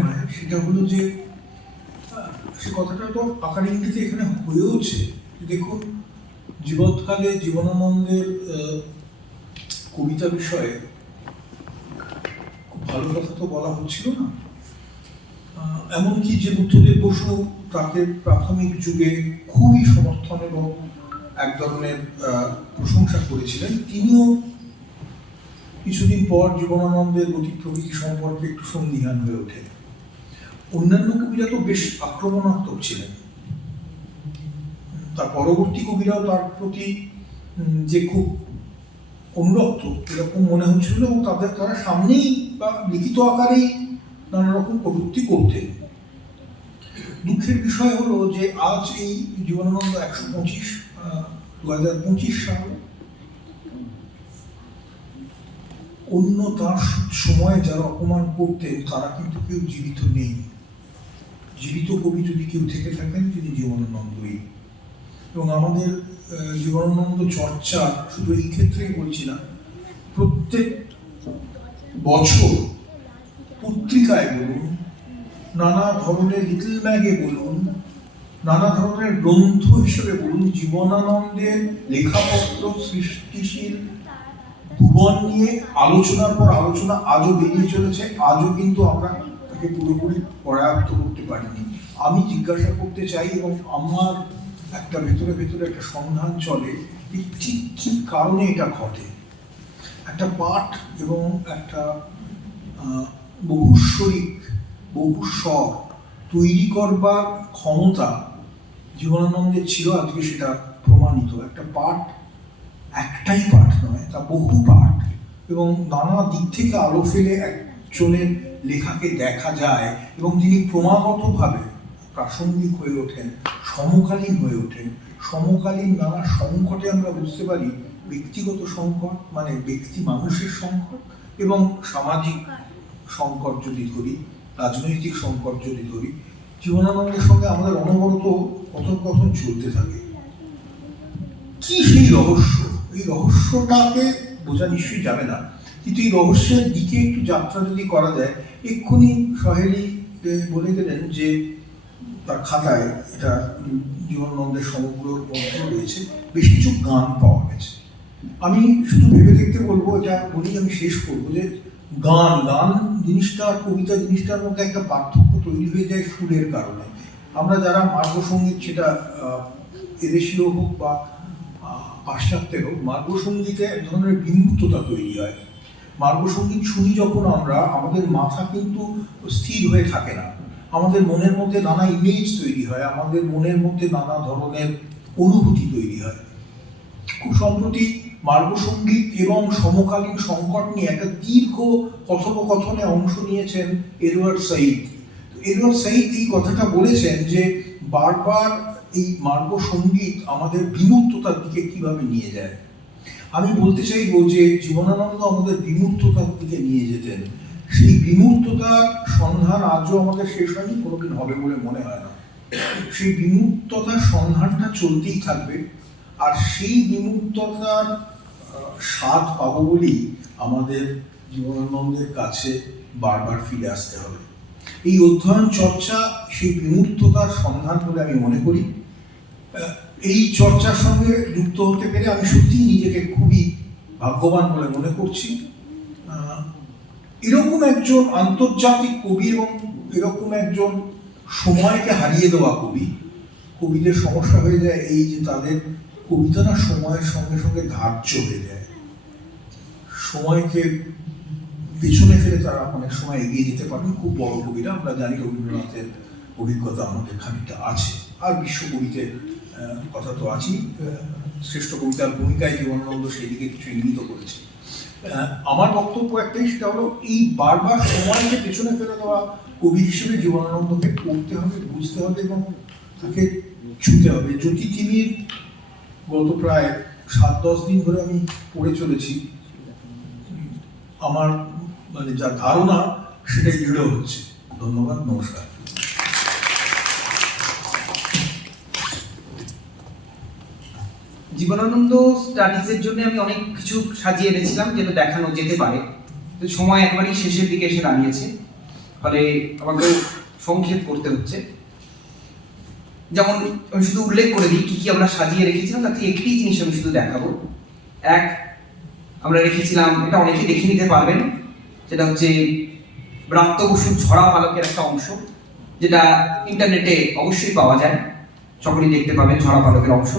হয়, সেটা হলো যে সে কথাটা তো আকার ইঙ্গিতে এখানে হয়েওছে। দেখুন, জীবৎকালে জীবনানন্দের কবিতা বিষয়ে খুব ভালো কথা তো বলা হচ্ছিল না। এমনকি যে বুদ্ধদেব বসু তাকে প্রাথমিক যুগে খুবই সমর্থন এবং এক ধরনের প্রশংসা করেছিলেন, তিনিও কিছুদিন পর জীবনানন্দের গতি প্রকৃতি সম্পর্কে একটু সন্দিহান হয়ে ওঠে। অন্যান্য কবিরা তো বেশ আক্রমণাত্মক ছিলেন, তার পরবর্তী কবিরাও তার প্রতি যে খুব অনুরক্ত এরকম মনে হচ্ছিল, এবং তারা সামনেই বা লিখিত আকারেই নানা রকম কটূক্তি করতেন। দুঃখের বিষয় হলো যে আজ এই জীবনানন্দ 2025 সাল, অন্য তার সময়ে যারা অপমান করতেন তারা কিন্তু কেউ জীবিত নেই। জীবিত কবি যদি কেউ থেকে থাকেন তিনি জীবনানন্দই। এবং আমাদের জীবনানন্দ চর্চা শুধু এই ক্ষেত্রেই বলছি না, প্রত্যেক বছর পত্রিকায় বলুন, নানা ধরনের লিটল ম্যাগে বলুন, নানা ধরনের গ্রন্থ হিসেবে বলুন, জীবনানন্দের লেখাপত্র, সৃষ্টিশীল ভুবন নিয়ে আলোচনার পর আলোচনা আজও বেরিয়ে চলেছে। আজও কিন্তু আমরা তাকে পুরোপুরি পরায়ত্ত করতে পারিনি। আমি জিজ্ঞাসা করতে চাই, এবং আমার একটা ভেতরে একটা সন্ধান চলে, ঠিক কি কারণে এটা ঘটে। একটা পাঠ এবং একটা বহুস্বরিক, বহুস্বর তৈরি করবার ক্ষমতা জীবনানন্দের ছিল, আজকে সেটা প্রমাণিত। একটা পাঠ একটাই পাঠ নয়, তা বহু পাঠ, এবং নানা দিক থেকে আলো ফেলে একজনের লেখাকে দেখা যায়, এবং তিনি ক্রমাগতভাবে প্রাসঙ্গিক হয়ে ওঠেন, সমকালীন হয়ে ওঠেন। সমকালীন নানা সংকটে আমরা বুঝতে পারি ব্যক্তিগত সংকট মানে ব্যক্তি মানুষের সংকট, এবং সামাজিক সংকট যদি ধরি রাজনৈতিক সংকট যদি ধরি, জীবনানন্দের সঙ্গে আমাদের অনবরত কথোপকথন চলতে থাকে। কি সেই রহস্য? এই রহস্যটাকে বোঝা নিশ্চয়ই যাবে না, কিন্তু এই রহস্যের দিকে একটু যাত্রা যদি করা যায়, এক্ষুনি সহেলি বলে গেলেন যে তার খাতায়, এটা জীবনানন্দের সমগ্র গ্রন্থ রয়েছে, বেশ কিছু গান পাওয়া গেছে। আমি শুধু ভেবে দেখতে বলবো, এটা বলি আমি শেষ করবো, যে গান জিনিসটা আর কবিতা জিনিসটার মধ্যে একটা পার্থক্য তৈরি হয়ে যায় সুরের কারণে। আমরা যারা মার্গসঙ্গীত, সেটা এদেশীয় হোক বা পাশ্চাত্যের হোক, মার্গসঙ্গীতে এক ধরনের বিমূর্ততা তৈরি হয়। মার্গসঙ্গীত শুনি যখন আমরা, আমাদের মাথা কিন্তু স্থির হয়ে থাকে না, আমাদের মনের মধ্যে নানা ইমেজ তৈরি হয়, আমাদের মনের মধ্যে নানা ধরনের অনুভূতি তৈরি হয়। খুব সম্প্রতি মার্গসঙ্গীত এবং সমকালীন সংকট নিয়ে একটা দীর্ঘ কথোপকথনে অংশ নিয়েছেন এডওয়ার্ড সাইদ। এডওয়ার্ড সাইদ এই কথাটা বলেছেন যে বারবার এই মার্গসঙ্গীত আমাদের বিমূর্ততার দিকে কিভাবে নিয়ে যায়। আমি বলতে চাইবো যে জীবনানন্দ আমাদের বিমূর্ততার দিকে নিয়ে যেতেন। সেই বিমূর্ততার সন্ধান আজও আমাদের শেষ হয়নি, কোনোদিন হবে বলে মনে হয় না। সেই বিমূর্ততার সন্ধানটা চলতেই থাকবে, আর সেই বিমূর্ততার স্বাদ পাবো বলেই আমাদের জীবনানন্দের কাছে বারবার ফিরে আসতে হবে। এই অধ্যয়ন চর্চা সেই বিমূর্ততার সন্ধান বলে আমি মনে করি। এই চর্চার সঙ্গে যুক্ত হতে পেরে আমি সত্যিই নিজেকে খুবই ভাগ্যবান বলে মনে করছি। এরকম একজন আন্তর্জাতিক কবি এবং এরকম একজন সময়কে হারিয়ে দেওয়া কবিদের সমস্যা হয়ে যায় এই যে তাদের কবিতা না সময়ের সঙ্গে সঙ্গে ধার্য হয়ে যায়, সময়কে পেছনে ফেলে তারা অনেক সময় এগিয়ে যেতে পারেন। খুব বড় কবিরা, আমরা জানি রবীন্দ্রনাথের অভিজ্ঞতা আমাদের খানিকটা আছে, আর বিশ্বকবিদের কথা তো আছেই। শ্রেষ্ঠ কবিতার ভূমিকায় জীবনানন্দ সেই দিকে কিছু ইঙ্গিত করেছে। আমার বক্তব্য একটাই, সেটা হলো এই বারবার সময়কে পেছনে ফেলে দেওয়া কবি হিসেবে জীবনানন্দকে পড়তে হবে, বুঝতে হবে এবং তাকে ছুঁতে হবে। জ্যোতি তিমির গত প্রায় 7-10 দিন ধরে আমি পড়ে চলেছি। আমার মানে যা ধারণা সেটাই দৃঢ় হচ্ছে। ধন্যবাদ, নমস্কার। জীবনানন্দ স্টাডিজের জন্য আমি অনেক কিছু সাজিয়ে এনেছিলাম যেটা দেখানো যেতে পারে, তো সময় একবারই শেষের দিকে এসে দাঁড়িয়েছে, ফলে আমাকে সংক্ষেপ করতে হচ্ছে। যেমন আমি শুধু উল্লেখ করে দিই কি কি আমরা সাজিয়ে রেখেছিলাম, তাতে একটি জিনিস আমি শুধু দেখাবো। এক, আমরা রেখেছিলাম, এটা অনেকে দেখে নিতে পারবেন, সেটা হচ্ছে ব্রাত্য বসুর ঝরা পালকের একটা অংশ, যেটা ইন্টারনেটে অবশ্যই পাওয়া যায়, সকলেই দেখতে পাবেন ঝরা পালকের অংশ।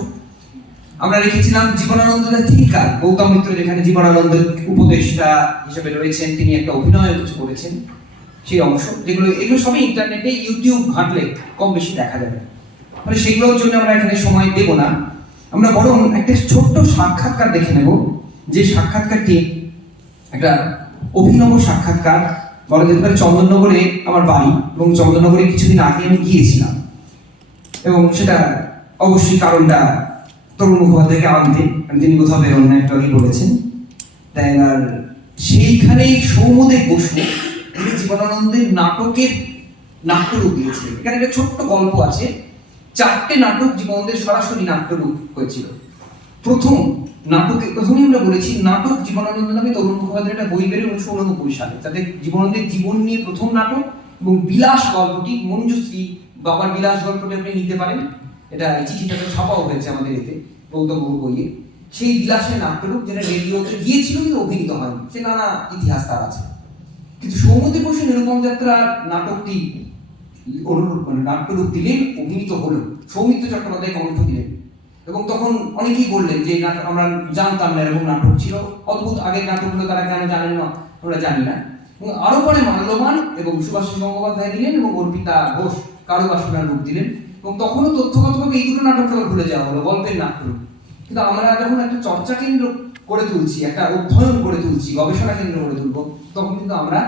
আমরা রেখেছিলাম জীবনানন্দের থিঙ্কার গৌতম মিত্র, যেখানে জীবনানন্দের উপদেষ্টা হিসেবে রয়েছেন, তিনি একটা অভিনয় কিছু করেছেন, সেই অংশ, এগুলো সবই ইন্টারনেটে ইউটিউব ঘাঁটলে কম বেশি দেখা যাবে। মানে সেগুলোর জন্য আমরা এখানে সময় দেব না, আমরা বরং একটা ছোট্ট সাক্ষাৎকার দেখে নেব, যে সাক্ষাৎকারটি একটা অভিনব সাক্ষাৎকার, বলা যেতে পারে চন্দননগরে আমার বাড়ি, এবং চন্দননগরে কিছুদিন আগে আমি গিয়েছিলাম, এবং সেটা অবশ্যই কারণটা তরুণ মুখোপাধ্যায়কে আনতে, তিনি কোথাও বেরোন না, একটু আগে বলেছেন। তাই আর সেইখানেই সৌমদেব বসু তিনি জীবনানন্দের নাটকের নাট্যরূপ দিয়েছিলেন। এখানে একটা ছোট্ট গল্প আছে, 4টে নাটক জীবনানন্দের সরাসরি নাট্যরূপ হয়েছিল। প্রথমেই আমরা বলেছি নাটক জীবনানন্দ নামে তরুণ মুখোপাধ্যায়ের একটা বই বেরোয় 1989 সালে, তাতে জীবনানন্দের জীবন নিয়ে প্রথম নাটক, এবং বিলাস গল্পটি মঞ্জুশ্রী বাবার বিলাস গল্পটি আপনি নিতে পারেন, এটা চিঠিটাতে ছাপাও হয়েছে আমাদের এতে গৌতম বাবু বইয়ে। সেই বিলাসের নাট্যরূপ, যেটা রেডিওতে গিয়েছিল কিন্তু অভিনীত হয়নি, সে নানা ইতিহাস তার আছে। কিন্তু সৌমদেব বসু নিরুপম যাত্রার নাটকটি নাট্যরূপ দিলেন, অভিনীত হলো, সৌমিত্র চট্টোপাধ্যায় কণ্ঠ দিলেন, এবং তখন অনেকেই বললেন যে আমরা জানতাম না এরকম নাটক ছিল, অদ্ভুত আগের নাটকগুলো তারা কেন জানেন না আমরা জানি না। এবং আরো পরে মাল্যবান এবং সুভাষিস গঙ্গোপাধ্যায় দিলেন, এবং অর্পিতা ঘোষ কারো বাসনার রূপ দিলেন, এবং তখনও তথ্যগতভাবে এই দুটো নাটক আবার ভুলে যাওয়া হলো, গল্পের নাট্যরূপ। কিন্তু আমরা যখন একটা চর্চা কেন্দ্র করে তুলছি, একটা অধ্যয়ন করে তুলছি, গবেষণা কেন্দ্র করে তুলবো, তখন কিন্তু আমরা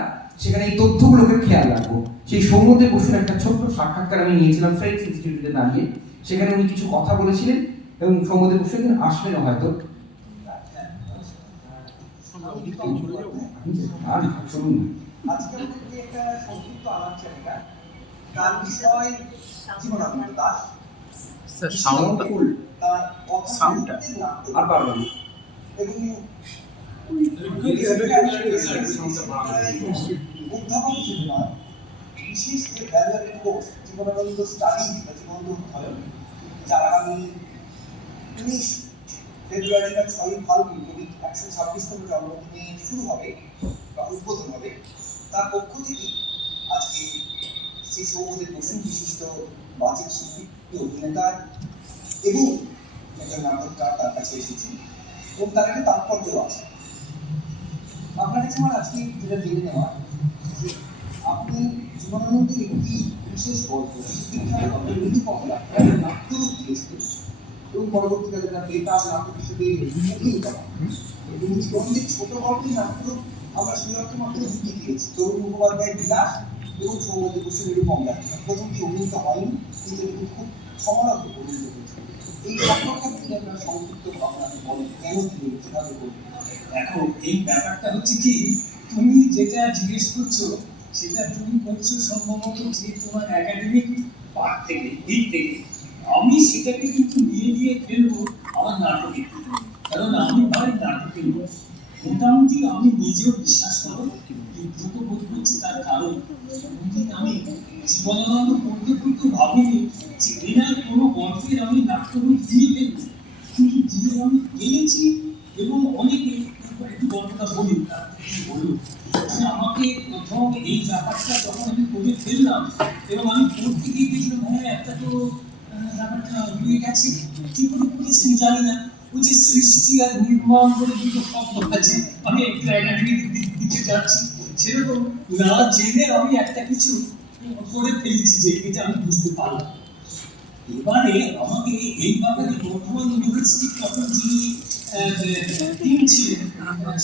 সেখানে এই তথ্যগুলোকে খেয়াল রাখবো। সেই সৌমদেব বসুর একটা ছোট্ট সাক্ষাৎকার আমি নিয়েছিলাম ফ্রেঞ্চ ইনস্টিটিউটে দাঁড়িয়ে, সেখানে উনি কিছু কথা বলেছিলেন, এবং সৌমদেব বসু একদিন আসলেন হয়তো, আর শুনুন। আজকে আমাদের যে একটা সংক্ষিপ্ত আলাপ চালিকা তার বিষয় জীবনানন্দ দাশ। সাউন্ডটা তার সাউন্ডটা আর পারবো না। এবং অধ্যাপক হিসেবে নয়, বিশেষ যে ভ্যালুয়েবল কোর্স জীবনানন্দ স্টাডি বা জীবনানন্দ অধ্যয়ন, যা আগামী 19 ফেব্রুয়ারি বা 6 ফাল্গুন কবির 126তম জন্মদিনে শুরু হবে বা উদ্বোধন হবে, তার পক্ষ থেকে আজকে শ্রী সৌম্যদেব বসু বিশিষ্ট বাচিক শিল্পী, অভিনেতা এবং একজন নাটককার তার কাছে এসেছেন এবং তার একটা তাৎপর্য আছে। আপনার কাছে আমার আজকে যেটা জেনে নেওয়া যে আপনি জীবনানন্দের একটি বিশেষ গল্প বিখ্যাত গল্প নিরুপমা নাট্যরূপ দিয়েছিলেন এবং পরবর্তীকালে তার বেতার নাটক হিসেবে অভিনীত হন। এবং জীবনানন্দের ছোট গল্পের নাট্যরূপ আমরা সেই অর্থে মাত্র দুটি দিয়েছি, তরুণ মুখোপাধ্যায় বিলাস এবং সৌম্যদেব বসু নিরুপমা। প্রথমটি অভিনীত হয়নি, কিন্তু এটি খুব সমারোহে অভিনীত হয়েছে। এই সম্পর্কে আপনি আপনার সংক্ষিপ্ত ভাবনা বলেন, কেন দিলেন, কিভাবে করবেন? এখন এই ব্যাপারটা হচ্ছে কি, তুমি যেটা জিজ্ঞেস করছো সেটা তুমি করছো সম্ভবত যে তোমার একাডেমিক পার্ট থেকে, দিক থেকে। আমি সেটাকে কিন্তু নিয়ে ফেলবো আমার নাটকে, কারণ আমি ভাই নাটকের লোক। মোটামুটি আমি নিজেও বিশ্বাস করো দ্রুত বোধ করছি, তার কারণ আমি জীবনানন্দ পড়তে ভাবিনি যে এনার কোনো গল্পের আমি নাট্যরূপ দিয়ে ফেলবো, কিন্তু দিয়ে আমি পেয়েছি। এবং অনেকে একটু গল্পটা বলি, বলুন আমাকে প্রথম এই ব্যাপারটা যখন আমি করে ফেললাম এবং আমি পড়তে গিয়ে দেখলাম হ্যাঁ একটা তো ব্যাপারটা হয়ে গেছে, কি করে করেছি জানি না। ওই যে সৃষ্টি আর নির্মাণ বলে দুটো শব্দ আছে, আমি একটু একাডেমিক দিকে যাচ্ছি, সেরকম না জেনে আমি একটা কিছু করে ফেলেছি যে এটা আমি বুঝতে পারলাম। এবারে আমাকে এই ব্যাপারে বর্ধমান ইউনিভার্সিটি তখন যিনি টিম ছিলেন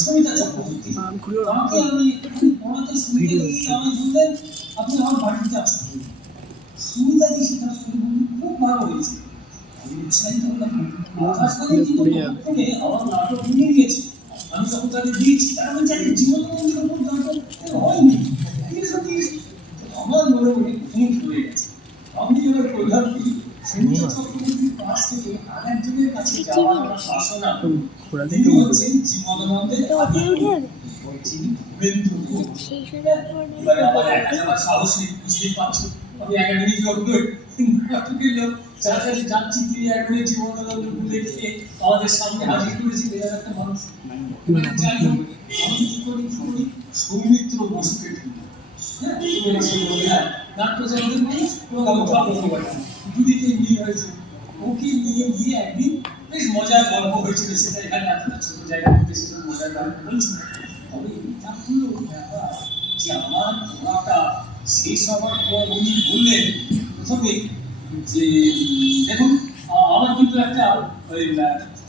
সমিতা চক্রবর্তী, তাকে আমি পড়াতে সুবিধা দিয়ে আমি বললেন আপনি আমার বাড়িতে আসুন। সুবিধাজি সেটা শুনে খুব ভালো হয়েছে, আমি উৎসাহিত হলাম। আকাশবাণী কিন্তু ততক্ষণে আমার নাটক নিয়ে গিয়েছে, আমি যখন তাদের দিয়েছি তারা আমি জানি জীবনানন্দের উপর নাটক হয়নি। আমার মনে মনে খুব হয়ে গেছে। আমি এবার করলাম কি, সমিতা চক্রবর্তীর কাছ থেকে আর একজনের কাছে যাওয়ার আমার বাসনা, তিনি হচ্ছেন জীবনানন্দের এবারে আমার একা যাওয়ার সাহস নেই, বুঝতেই পারছো। আমি একাডেমিক নাটকের লোক, যার কাছে যাচ্ছি তিনি একবারে জীবনানন্দকে দেখে আমাদের সামনে হাজির করেছি এরকম একটা মানুষ। যাই হোক, আমি কি করি সৌমিত্র বসুকে নাট্য জগতের মানুষ দুদিকে মিল হয়েছে। ওকে নিয়ে গিয়ে একদিন বেশ মজার গল্প হয়েছিল, সেটা এখানে এতটা ছোট জায়গা মধ্যে সেটা মজার গল্প বলছি। তবে এটা হলো ব্যাপার যে আমার পড়াটা শেষ হওয়ার পর উনি বললেন প্রথমে যে দেখুন আমার কিন্তু একটা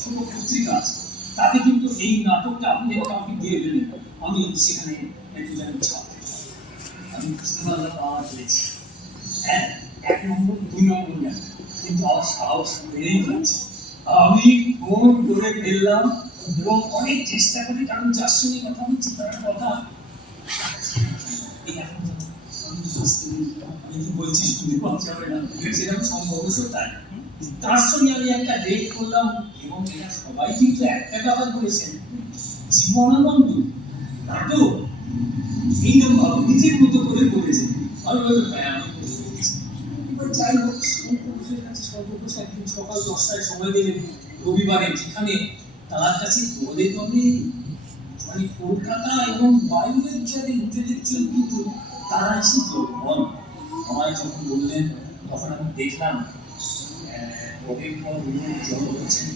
ছোট পত্রিকা আছে, তাতে কিন্তু এই নাটকটা আপনি কাউকে দিয়ে দেবেন, আমি সেখানে একটু যেন ছাপতে চাই। আমি বুঝতে পারলাম পাওয়া পেয়েছি, হ্যাঁ 1 নম্বর 2 নম্বর না, কিন্তু আমার সাহস বেড়েই যাচ্ছে। আমি ফোন করে ফেললাম এবং অনেক চেষ্টা করি, কারণ যার সঙ্গে কথা বলছি তার কথা আমি কি বলছি শুনতে পাচ্ছি হবে না, সেরকম সম্ভব তাই। তার সঙ্গে আমি একটা ডেট করলাম এবং এরা সবাই কিন্তু একটা ব্যাপার বলেছেন, জীবনানন্দ নাটক এইরকম ভাবে নিজের মতো করে করেছেন। আমি বললাম হ্যাঁ আমি এবার যাই হোক, সর্বশেষ একদিন সকাল 10টায় সময় দিলেন রবিবারে, যেখানে তার কাছে বলে তবে মানে কলকাতা এবং বাইরের যাদের ইন্টেলেকচুয়াল কিন্তু তারা এসে বল আমায় যখন বললেন, তখন আমি দেখলাম অনেক পর জল হচ্ছেন,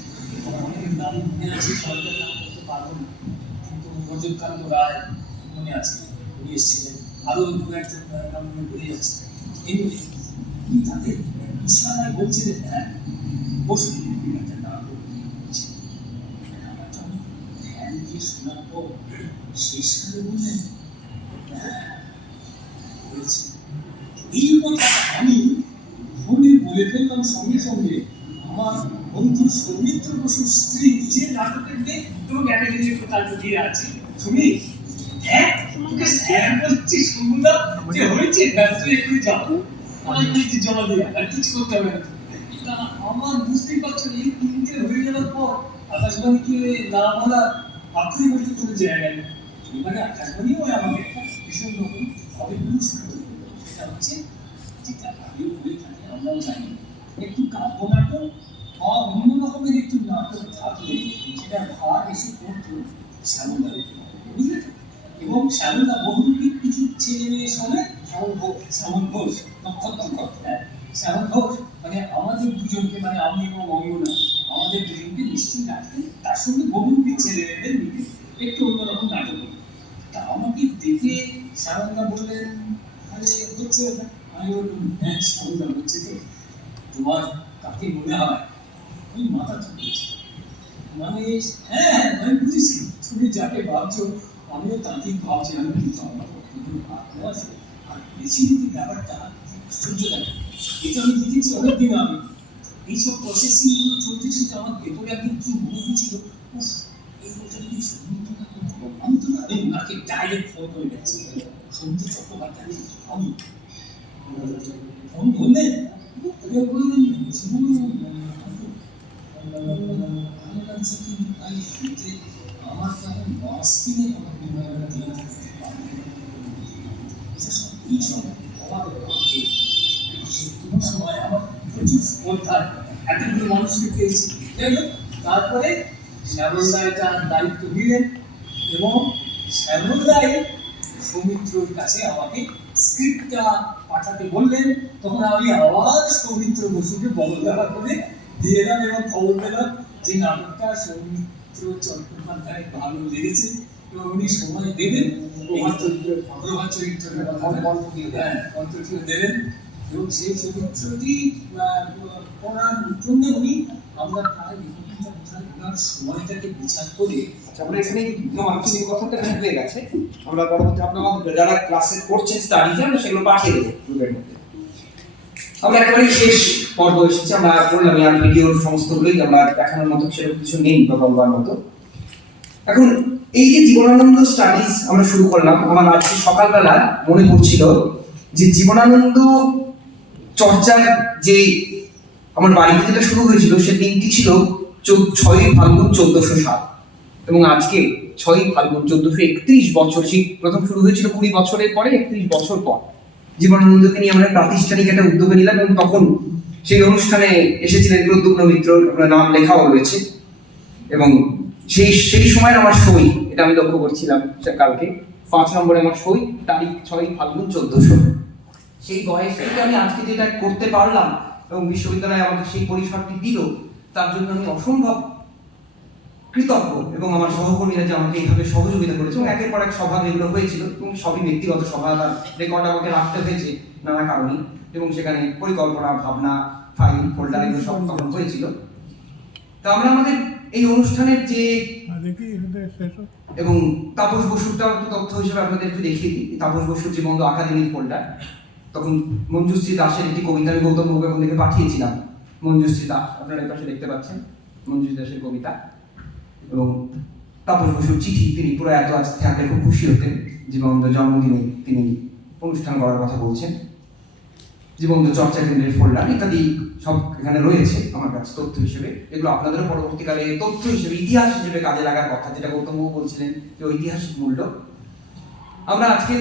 অনেকের নাম মনে আছে, সরকার নাম করতে পারবো না, কিন্তু রজতকান্ত রায় মনে আছে, উনি এসেছিলেন, আরো 2-1 নাম মনে পড়ে যাচ্ছে। এমনি তাদের ইশারায় বলছিলেন হ্যাঁ বসুন একটা নাম বলছি। ধ্যান দিয়ে শোনার পর শেষ করে বললেন বলেছে এই কথা আমি ফোনে বলে ফেললাম সঙ্গে সঙ্গে আমার বন্ধু সৌমিত্র বসুর স্ত্রী, যে নাটকের মেয়ে এবং একাডেমিক তার দিয়ে আছে। তুমি হ্যাঁ তোকে স্ক্যান করছি সুন্দর যে হয়েছে ব্যাস তুই একটু যা আমার কিছু জমা দিয়ে আর কিছু করতে হবে না তা আমার বুঝতেই পারছো এই 3টে হয়ে যাওয়ার পর আকাশবাণীকে না বলা আখরি বলতে চলে যায় না এবারে আকাশবাণীও আমাকে একটা ভীষণ রকম হবে পুরস্কার সেটা হচ্ছে যেটা আগে হয়ে থাকে আমরাও জানি একটু কাব্যনাটক বা অন্য রকমের একটু নাটক থাকলে সেটা ভাগ এসে পড়তো শ্যামলদার বুঝলে তো? এবং শ্যামলদা বহুমুখী কিছু ছেলে মেয়ে সঙ্গে শ্যামল ঘোষ শ্যামল ঘোষ মানে আমাদের দুজনকে মানে আমি এবং অঙ্গনা আমাদের দুজনকে নিশ্চয়ই রাখতেন তার সঙ্গে বহুমুখী ছেলে মেয়েদের মিলে একটু অন্যরকম নাটক হতো তা আমাকে দেখে শ্যামলদা বললেন আরে হচ্ছে আমি বললাম হ্যাঁ শ্যামলদা হচ্ছে তো তোমার তাকে মনে হয় আমি মাথা ঠুকেছি মানে হ্যাঁ আমি বুঝেছি তুমি যাকে ভাবছো আমিও তাকেই ভাবছি আমি কিন্তু আমার কতদিন ভাবতে আছে আর বেশি যদি ব্যাপারটা আশ্চর্য লাগে এটা আমি দেখেছি অনেকদিন আগে এইসব প্রসেসিং গুলো চলতে চলতে আমার ভেতরে একদিন কি মনে হয়েছিল উফ এই কথা যদি সৌমিত্র আমি তো না ওনাকে ডাইরেক্ট ফোন করে গেছি সৌমিত্র চট্টোপাধ্যায় আমি ফোন ধরলেন বললেন জীবন আমার কাছে কি তাই শুনতে আমার তখন 10 দিনের কথা দিয়ে থাকতে পারবে এটা সব এই সব অবাক লাগে কোনো সময় আমার প্রচুর স্পর্ধা এতগুলো মানুষকে পেয়েছি যাই হোক তারপরে শ্যামলদা এটা দায়িত্ব দিলেন এবং শ্যামলদাই সৌমিত্রর কাছে আমাকে স্ক্রিপ্টটা পাঠাতে বললেন তখন আমি আবার সৌমিত্র বসুকে বলদেওয়া করে দিয়ে এলাম এবং খবর পেলাম যে নাটকটা সৌমিত্র চট্টোপাধ্যায় ভালো লেগেছে এবং উনি সময় দেবেন প্রভাত চরিত্রের কণ্ঠটি দেবেন এবং সেই চরিত্রটি পড়ার জন্য উনি আমরা প্রায় ওনার সময়টাকে বিচার করে আমরা এখানে আলোচনার কথাটা এখানে হয়ে গেছে আমরা পরবর্তী আপনারা যারা ক্লাসে করছেন স্টাডিজে আমরা সেগুলো পাঠিয়ে দেবো গ্রুপের মধ্যে আমরা একেবারে শেষ পর্ব এসেছি আমরা বললাম আর ভিডিওর সমস্তগুলোই আমরা দেখানোর মতো সেরকম কিছু নেই বা বলবার মতো এখন এই যে জীবনানন্দ স্টাডিজ আমরা শুরু করলাম আমার আজকে সকালবেলা মনে পড়ছিল যে জীবনানন্দ চর্চার যে আমার বাড়িতে যেটা শুরু হয়েছিল সে দিনটি ছিল 6 ফাল্গুন 1400 সাল এবং আজকে 6 ফাল্গুন 1431 বছর সেই প্রথম শুরু হয়েছিল 20 বছরের পরে 31 বছর পর জীবনানন্দকে নিয়ে আমরা প্রাতিষ্ঠানিক একটা উদ্যোগে নিলাম এবং তখন সেই অনুষ্ঠানে এসেছিলেন প্রদ্যুম্ন মিত্র নাম লেখাও রয়েছে এবং সেই সময়ের আমার সই এটা আমি লক্ষ্য করছিলাম কালকে 5 নম্বরে আমার সই তারিখ 6 ফাল্গুন 1400 সেই বয়স থেকে আমি আজকে যেটা করতে পারলাম এবং বিশ্ববিদ্যালয় আমাকে সেই পরিসরটি দিল তার জন্য আমি অসম্ভব কৃতজ্ঞ এবং আমার সহকর্মীরা যে আমাকে এইভাবে সহযোগিতা করেছে এবং একের পর এক সভা যেগুলো হয়েছিল এবং সবই ব্যক্তিগত সভা তার রেকর্ড আমাকে রাখতে হয়েছে নানা কারণে এবং সেখানে পরিকল্পনা ভাবনা ফাইল ফোল্ডার এগুলো সব তখন হয়েছিল তো আমরা আমাদের এই অনুষ্ঠানের যে এবং তাপস বসুরটা একটু তথ্য হিসেবে আপনাদের একটু দেখিয়ে দিই তাপস বসুর জীবন্ত একাডেমিক ফোল্ডার তখন মঞ্জুশ্রী দাসের একটি কবিতা আমি গৌতম বাবু এখন থেকে পাঠিয়েছিলাম মঞ্জুশ্রী দাস আপনারা এই পাশে দেখতে পাচ্ছেন মঞ্জুশ্রী দাসের কবিতা এবং তাপস বসুর চিঠি তিনি পুরো এত আজ থাকলে খুব খুশি হতেন জীবন্ত জন্মদিনে তিনি অনুষ্ঠান করার কথা বলছেন জীবন্ত চর্চা কেন্দ্রের ফোল্ডার ইত্যাদি সব এখানে রয়েছে আমার কাছে তথ্য হিসেবে এগুলো আপনাদেরও পরবর্তীকালে তথ্য হিসেবে ইতিহাস হিসেবে কাজে লাগার কথা যেটা গৌতম বাবু বলছিলেন যে ঐতিহাসিক মূল্য আমরা আজকে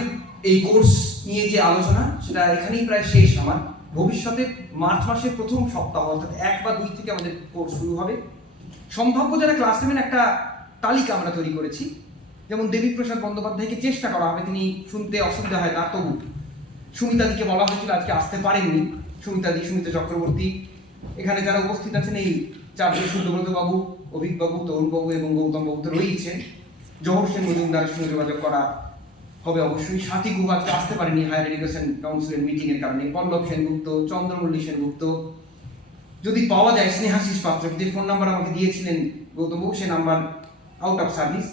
এই কোর্স নিয়ে যে আলোচনা সেটা এখানেই প্রায় শেষ আমার ভবিষ্যতে মার্চ মাসের প্রথম সপ্তাহ অর্থাৎ 1 বা 2 থেকে আমাদের কোর্স শুরু হবে সম্ভাব্য যারা ক্লাস নেবেন একটা তালিকা আমরা তৈরি করেছি যেমন দেবীপ্রসাদ বন্দ্যোপাধ্যায়কে চেষ্টা করা হবে তিনি শুনতে অসুবিধা হয় তার তবু সুমিতাদিকে বলা হয়েছিল আজকে আসতে পারেননি সুমিতা চক্রবর্তী এখানে যারা উপস্থিত আছেন এই চারজন সূর্যব্রত বাবু অভিক বাবু তরুণ বাবু এবং গৌতম বাবু তো রয়েছেন জহর সেন মজুমদারের সঙ্গে যোগাযোগ করা হবে অবশ্যই সাথী গুহ আজকে আসতে পারেনি হায়ার এডুকেশন কাউন্সিলের মিটিং এর কারণে পল্লব সেনগুপ্ত চন্দ্রমল্লী সেনগুপ্ত যদি পাওয়া যায় স্নেহাশিস পাত্র যে ফোন নাম্বার আমাকে দিয়েছিলেন গৌতম বাবু সে number out of service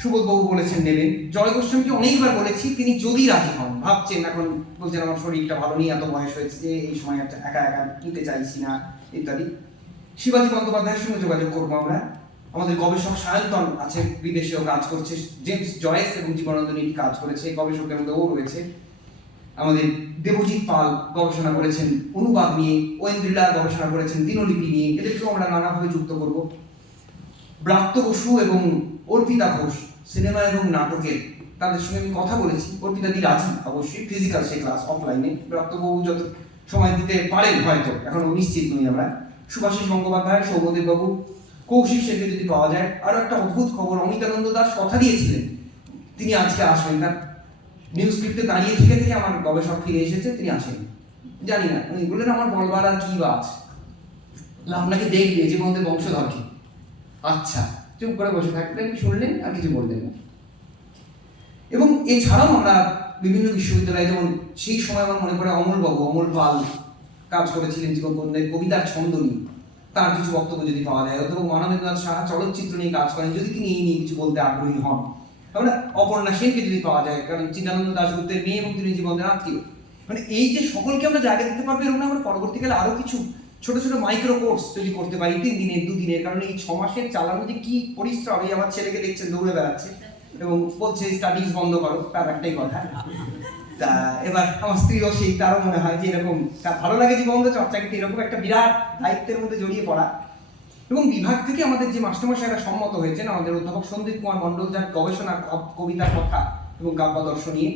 Subodh babu বলেছেন নেবেন জয় গোস্বামীকে অনেকবার বলেছি তিনি যদি রাজি হন ভাবছেন এখন বলছেন আমার শরীরটা ভালো নেই এত বয়স হয়েছে যে এই সময় একা একা নিতে চাইছি না ইত্যাদি শিবাজী বন্দ্যোপাধ্যায়ের সঙ্গে যোগাযোগ করবো আমরা আমাদের গবেষক সায়ন্তন আছে, বিদেশেও কাজ করছে, জেমস জয়েস এবং জীবনানন্দ নিয়ে কাজ করেছে, গবেষকদের মধ্যে ও রয়েছে। আমাদের দেবজিৎ পাল গবেষণা করেছেন অনুবাদ নিয়ে, ঐন্দ্রিলা গবেষণা করেছেন দিনলিপি নিয়ে, এদেরকেও আমরা নানাভাবে যুক্ত করব। ব্রাত্য বসু এবং অর্পিতা ঘোষ সিনেমা এবং নাটকে, তাদের সঙ্গে আমি কথা বলেছি। অর্পিতা দি রাজি অবশ্যই, ফিজিক্যাল সে ক্লাস অফলাইনে, ব্রাত্যবাবু যত সময় দিতে পারেন হয়তো, এখনো নিশ্চিত নই আমরা। সুভাষিস গঙ্গোপাধ্যায়, সৌগদেব বাবু, কৌশিক শেখে যদি পাওয়া যায়। আরো একটা অদ্ভুত খবর, অমিতানন্দ দাস কথা দিয়েছিলেন তিনি আজকে আসবেন, তার নিউজ স্ক্রিপ্টে দাঁড়িয়ে থেকে থেকে আমার গবেষক ফিরে এসেছে, তিনি আসেন। জানি না, উনি বললেন আমার বলবার আর কি বা আছে, আপনাকে দেখবে জীবনদের বংশধরকে। আচ্ছা, চুপ করে বসে থাকলেন, শুনলেন, আর কিছু বললেন না। এবং এছাড়াও আমরা বিভিন্ন বিশ্ববিদ্যালয়ে, যেমন সেই সময় আমার মনে পড়ে অমল পাল কাজ করেছিলেন জীবনবন্ধের কবিতার ছন্দ নিয়ে, তার কিছু বক্তব্য যদি পাওয়া যায়। অথবা মানবেন্দ্রনাথ সাহা চলচ্চিত্র নিয়ে কাজ করেন, যদি তিনি এই নিয়ে কিছু বলতে আগ্রহী হন। আমরা অপর্ণা সেনকে যদি পাওয়া যায়, কারণ চিদানন্দ দাশগুপ্তের মেয়ে এবং তিনি জীবনের আত্মীয়। মানে এই যে সকলকে আমরা জায়গা দিতে পারবো, এরকম আমরা পরবর্তীকালে আরো কিছু ছোট ছোট মাইক্রো কোর্স যদি করতে পারি 3 দিনের 2 দিনের, কারণ এই 6 মাসের চালানো যে কি পরিশ্রম। এই আমার ছেলেকে দেখছেন দৌড়ে বেড়াচ্ছে এবং বলছে স্টাডিজ বন্ধ করো, তার একটাই কথা। তা এবার আমার স্ত্রীও সেই, তারও মনে হয় যে এরকম তার ভালো লাগে জীবন চর্চা, কিন্তু এরকম একটা বিরাট দায়িত্বের মধ্যে জড়িয়ে পড়া। এবং বিভাগ থেকে আমাদের যে মাস্টারমশাইরা সম্মত হয়েছেন, আমাদের অধ্যাপক সন্দীপ কুমার মণ্ডল, যার গবেষণা কবিতার কথা এবং কাব্যাদর্শ নিয়ে,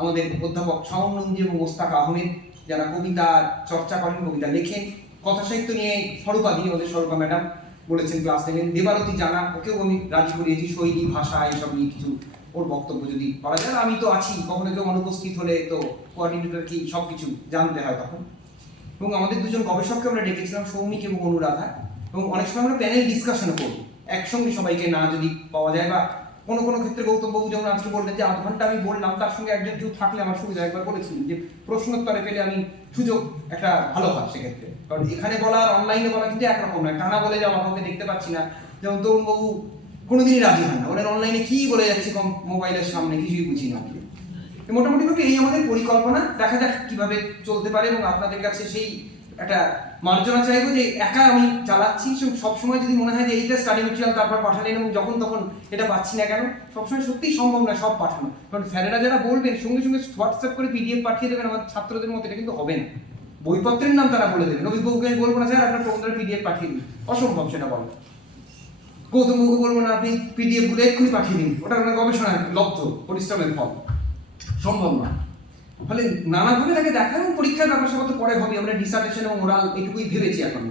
আমাদের অধ্যাপক শাওন নন্দী এবং মোস্তাক আহমেদ, যারা কবিতা চর্চা করেন, কবিতা লেখেন, কথা সাহিত্য নিয়ে স্বরূপা দি, আমাদের স্বরূপা ম্যাডাম বলেছেন ক্লাস নেবেন। দেবারতী জানা, ওকেও আমি রাজি করিয়েছি, শৈলী ভাষা এইসব নিয়ে কিছু ওর বক্তব্য যদি করা যায়। আমি তো আছি, কখনো কেউ অনুপস্থিত হলে তো কোঅর্ডিনেটর কি সবকিছু জানতে হয় তখন। এবং আমাদের দুজন গবেষককে আমরা ডেকেছিলাম, সৌমিক এবং অনুরাধা, এবং অনেক সময় আমরা প্যানেল ডিসকাশনও করি একসঙ্গে, সবাইকে না যদি পাওয়া যায়, বা কোনো কোনো ক্ষেত্রে গৌতম বাবু যেমন আজকে বললেন যে 8 ঘন্টা আমি বললাম, তার সঙ্গে একজন কেউ থাকলে আমার সুবিধা। একবার বলেছিলেন যে প্রশ্নোত্তরে পেলে আমি সুযোগ একটা ভালো হয় সেক্ষেত্রে, কারণ এখানে বলা আর অনলাইনে বলা কিন্তু একরকম নয়। টানা বলে যাওয়া, কাউকে দেখতে পাচ্ছি না, যেমন তরুণ বাবু কোনোদিনই রাজি হয় না, বলেন অনলাইনে কি বলে যাচ্ছে মোবাইলের সামনে, কিছুই বুঝি না। মোটামুটি ভাবে এই আমাদের পরিকল্পনা, দেখা যাক কিভাবে চলতে পারে। এবং আপনাদের কাছে সেই একটা মার্জনা চাইবো যে একা আমি চালাচ্ছি, সবসময় যদি মনে হয় যে এইটা স্টাডি মেটেরিয়াল তারপর পাঠালেন এবং যখন তখন এটা পাচ্ছি না কেন, সবসময় সত্যিই সম্ভব না সব পাঠানো। কারণ স্যারেরা যারা বলবেন সঙ্গে সঙ্গে হোয়াটসঅ্যাপ করে PDF পাঠিয়ে দেবেন আমার ছাত্রদের মতো, এটা কিন্তু হবে না। বইপত্রের নাম তারা বলে দেবেন, অভিভাবককে বলবো না স্যার আপনার প্রবন্ধের PDF পাঠিয়ে দিন, অসম্ভব সেটা বলো। গৌতম বাবু বলবো না আপনি PDF গুলো এক্ষুনি পাঠিয়ে দিন, ওটা আপনার গবেষণায় লব্ধ পরিশ্রমের ফল, সম্ভব না। ফলে নানাভাবে তাকে দেখা এবং পরীক্ষার ব্যাপার স্যাপার তো পরে হবে, আমরা ডিসার্টেশন এবং ওরাল এটুকুই ভেবেছি এখন।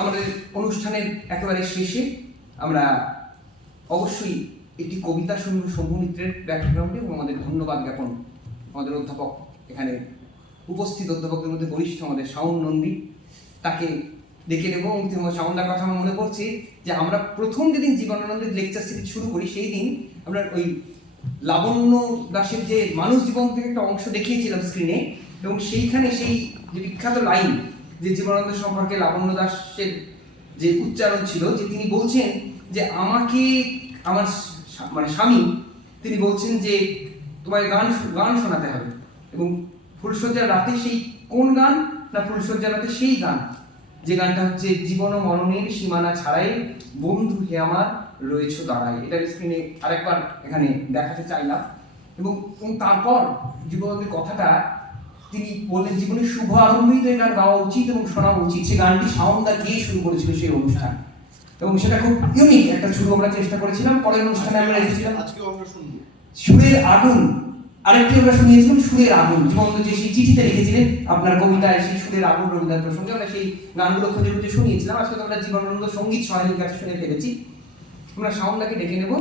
আমাদের অনুষ্ঠানের একেবারে শেষে আমরা অবশ্যই একটি কবিতা শুনব শম্ভু মিত্রের ব্যাকগ্রাউন্ডে, এবং আমাদের ধন্যবাদ জ্ঞাপন আমাদের অধ্যাপক, এখানে উপস্থিত অধ্যাপকদের মধ্যে বরিষ্ঠ আমাদের শাওন নন্দী, তাকে ডেকে নেব। এবং শাওনদার কথা আমার মনে পড়ছে যে আমরা প্রথম যেদিন জীবনানন্দের লেকচার সিরিজ শুরু করি, সেই দিন আমরা ওই লাবণ্য দাসের যে মানুষ জীবন থেকে একটা অংশ দেখিয়েছিলাম স্ক্রিনে, এবং সেইখানে সেই যে বিখ্যাত লাইন যে জীবনানন্দ সম্পর্কে লাবণ্য দাসের যে উচ্চারণ ছিল, যে তিনি বলছেন যে আমাকে আমার মানে স্বামী, তিনি বলছেন যে তোমায় গান শোনাতে হবে, এবং ফুলশয্যার রাতে সেই কোন গান না, ফুলশয্যার রাতে সেই গান যে গানটা হচ্ছে জীবন ও মরণের সীমানা ছাড়াই বন্ধু হে আমার রয়েছে দাঁড়ায়। এটা স্ক্রিনে আরেকবার এখানে দেখাতে চাইলাম। এবং তারপর জীবনের কথাটা তিনি বললেন, জীবনের শুভ আরম্ভেই তো এই গান গাওয়া উচিত এবং শোনা উচিত। সে গানটি শাওনদা গিয়ে শুরু করেছিল সেই অনুষ্ঠান, এবং সেটা খুব ইউনিক একটা শুরু আমরা চেষ্টা করেছিলাম। পরের অনুষ্ঠানে আমরা রেখেছিলাম সুরের আগুন, আরেকটি আমরা শুনিয়েছিলাম সুরের আগুন। জীবনানন্দ যে সেই চিঠিতে লিখেছিলেন আপনার কবিতায় সেই সুরের আগুন রবীন্দ্রনাথ প্রসঙ্গে, আমরা সেই গানগুলো খুঁজে খুঁজে শুনিয়েছিলাম। আজকে তো আমরা জীবনানন্দ সঙ্গীত সহায়িনীর কাছে শুনে ফেলেছি। আমরা শাওনদাকে ডেকে নেব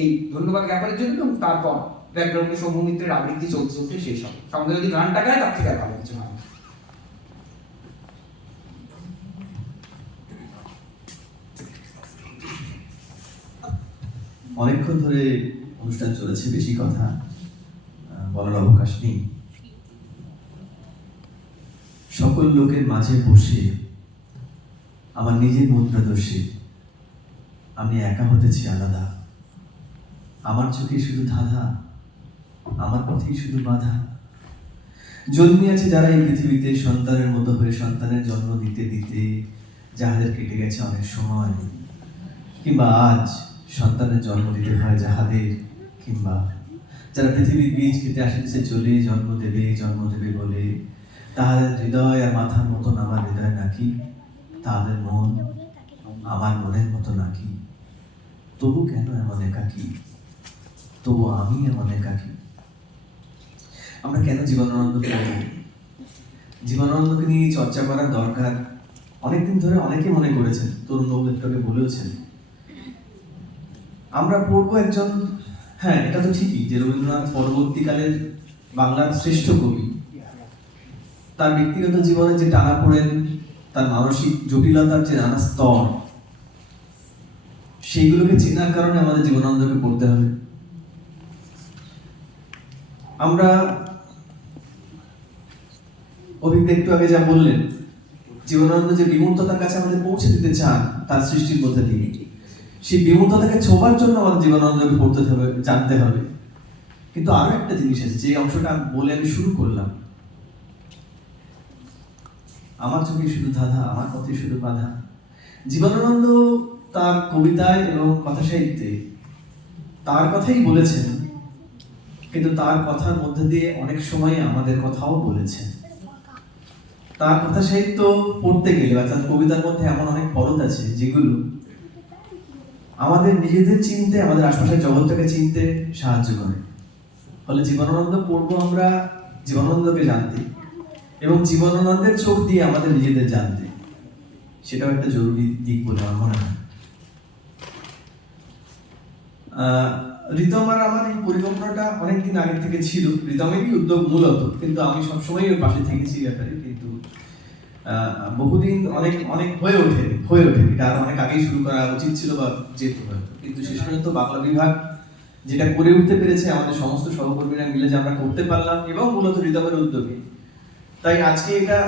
এই ধন্যবাদ জ্ঞাপনের জন্য, এবং তারপর ব্যাকগ্রাউন্ডে শম্ভু মিত্রের আবৃত্তি চলতে চলতে শেষ হবে। শাওনদা যদি গানটা গায় তার থেকে আর ভালো কিছু হয়। অনেকক্ষণ ধরে অনুষ্ঠান চলেছে, বেশি কথা বলার অবকাশ নেই। সকল লোকের মাঝে বসে আমার নিজের মুদ্রা দোষে আমি একা হতেছি আলাদা। আমার চোখে শুধু ধাঁধা, আমার পথেই শুধু বাধা। জন্মিয়াছে যারা এই পৃথিবীতে সন্তানের মতো হয়ে সন্তানের জন্ম দিতে দিতে, যাদের কেটে গেছে অনেক সময়, কিংবা আজ সন্তানের জন্ম দিতে হয় যাহাদের, কিংবা যারা পৃথিবীর বীজ খেতে আসিতেছে চলে জন্ম দেবে বলে, তাহাদের হৃদয় আর মাথার মতন আমার হৃদয় নাকি, তাদের মন আমার মনের মতো নাকি, তবু কেন এমন একাকী, তবু আমি এমন একাকী। আমরা কেন জীবনানন্দকে জীবনানন্দকে নিয়ে চর্চা করার দরকার অনেকদিন ধরে অনেকে মনে করেছেন, তরুণ বাবু একটু বলেওছেন। আমরা পড়বো একজন, হ্যাঁ এটা তো ঠিকই যে রবীন্দ্রনাথ পরবর্তীকালের বাংলার শ্রেষ্ঠ কবি। তার ব্যক্তিগত জীবনে যে টানাপোড়েন, তার মানসিক জটিলতার যে নানা স্তর, সেইগুলোকে চেনার কারণে আমাদের জীবনানন্দকে পড়তে হবে। আমরা অভিজ্ঞ একটু আগে যা বললেন, জীবনানন্দ যে বিমূর্ততার কাছে আমাদের পৌঁছে দিতে চান তার সৃষ্টির মধ্যে দিয়ে, সেই বিমূর্ততাকে ছোঁয়ার জন্য আমাদের জীবনানন্দকে পড়তে হবে, জানতে হবে। কিন্তু আরো একটা জিনিস আছে, যে অংশটা বলে আমি শুরু করলাম, আমার চোখে শুধু ধাঁধা, আমার পথে শুধু বাধা। জীবনানন্দ তার কবিতায় এবং কথা সাহিত্যে তার কথাই বলেছেন, কিন্তু তার কথার মধ্যে দিয়ে অনেক সময় আমাদের কথাও বলেছেন। তার কথা সাহিত্য পড়তে গেলে বা তার কবিতার মধ্যে এমন অনেক পরত আছে যেগুলো আমাদের নিজেদের চিনতে, আমাদের আশপাশের জগৎটাকে চিনতে সাহায্য করে। ফলে জীবনানন্দ পড়বো আমরা জীবনানন্দকে জানতে, এবং জীবনানন্দের চোখ দিয়ে আমাদের নিজেদের জানতে, সেটাও একটা জরুরি দিক বলে আমার মনে হয়। রিতম আর আমার এই পরিকল্পনাটা অনেকদিন আগে থেকে ছিল, রিতমেরই উদ্যোগ মূলত, কিন্তু আমি সবসময় ওর পাশে থেকেছি ব্যাপারে। কিন্তু বহুদিন অনেক হয়ে ওঠেনি, কারণ অনেক আগেই শুরু করা উচিত ছিল বা যেত হয়তো। কিন্তু শেষ পর্যন্ত বাংলা বিভাগ যেটা করে উঠতে পেরেছে, আমাদের সমস্ত সহকর্মীরা মিলে যে আমরা করতে পারলাম, এবং মূলত রিতমের উদ্যোগে, তাই আজকে এটা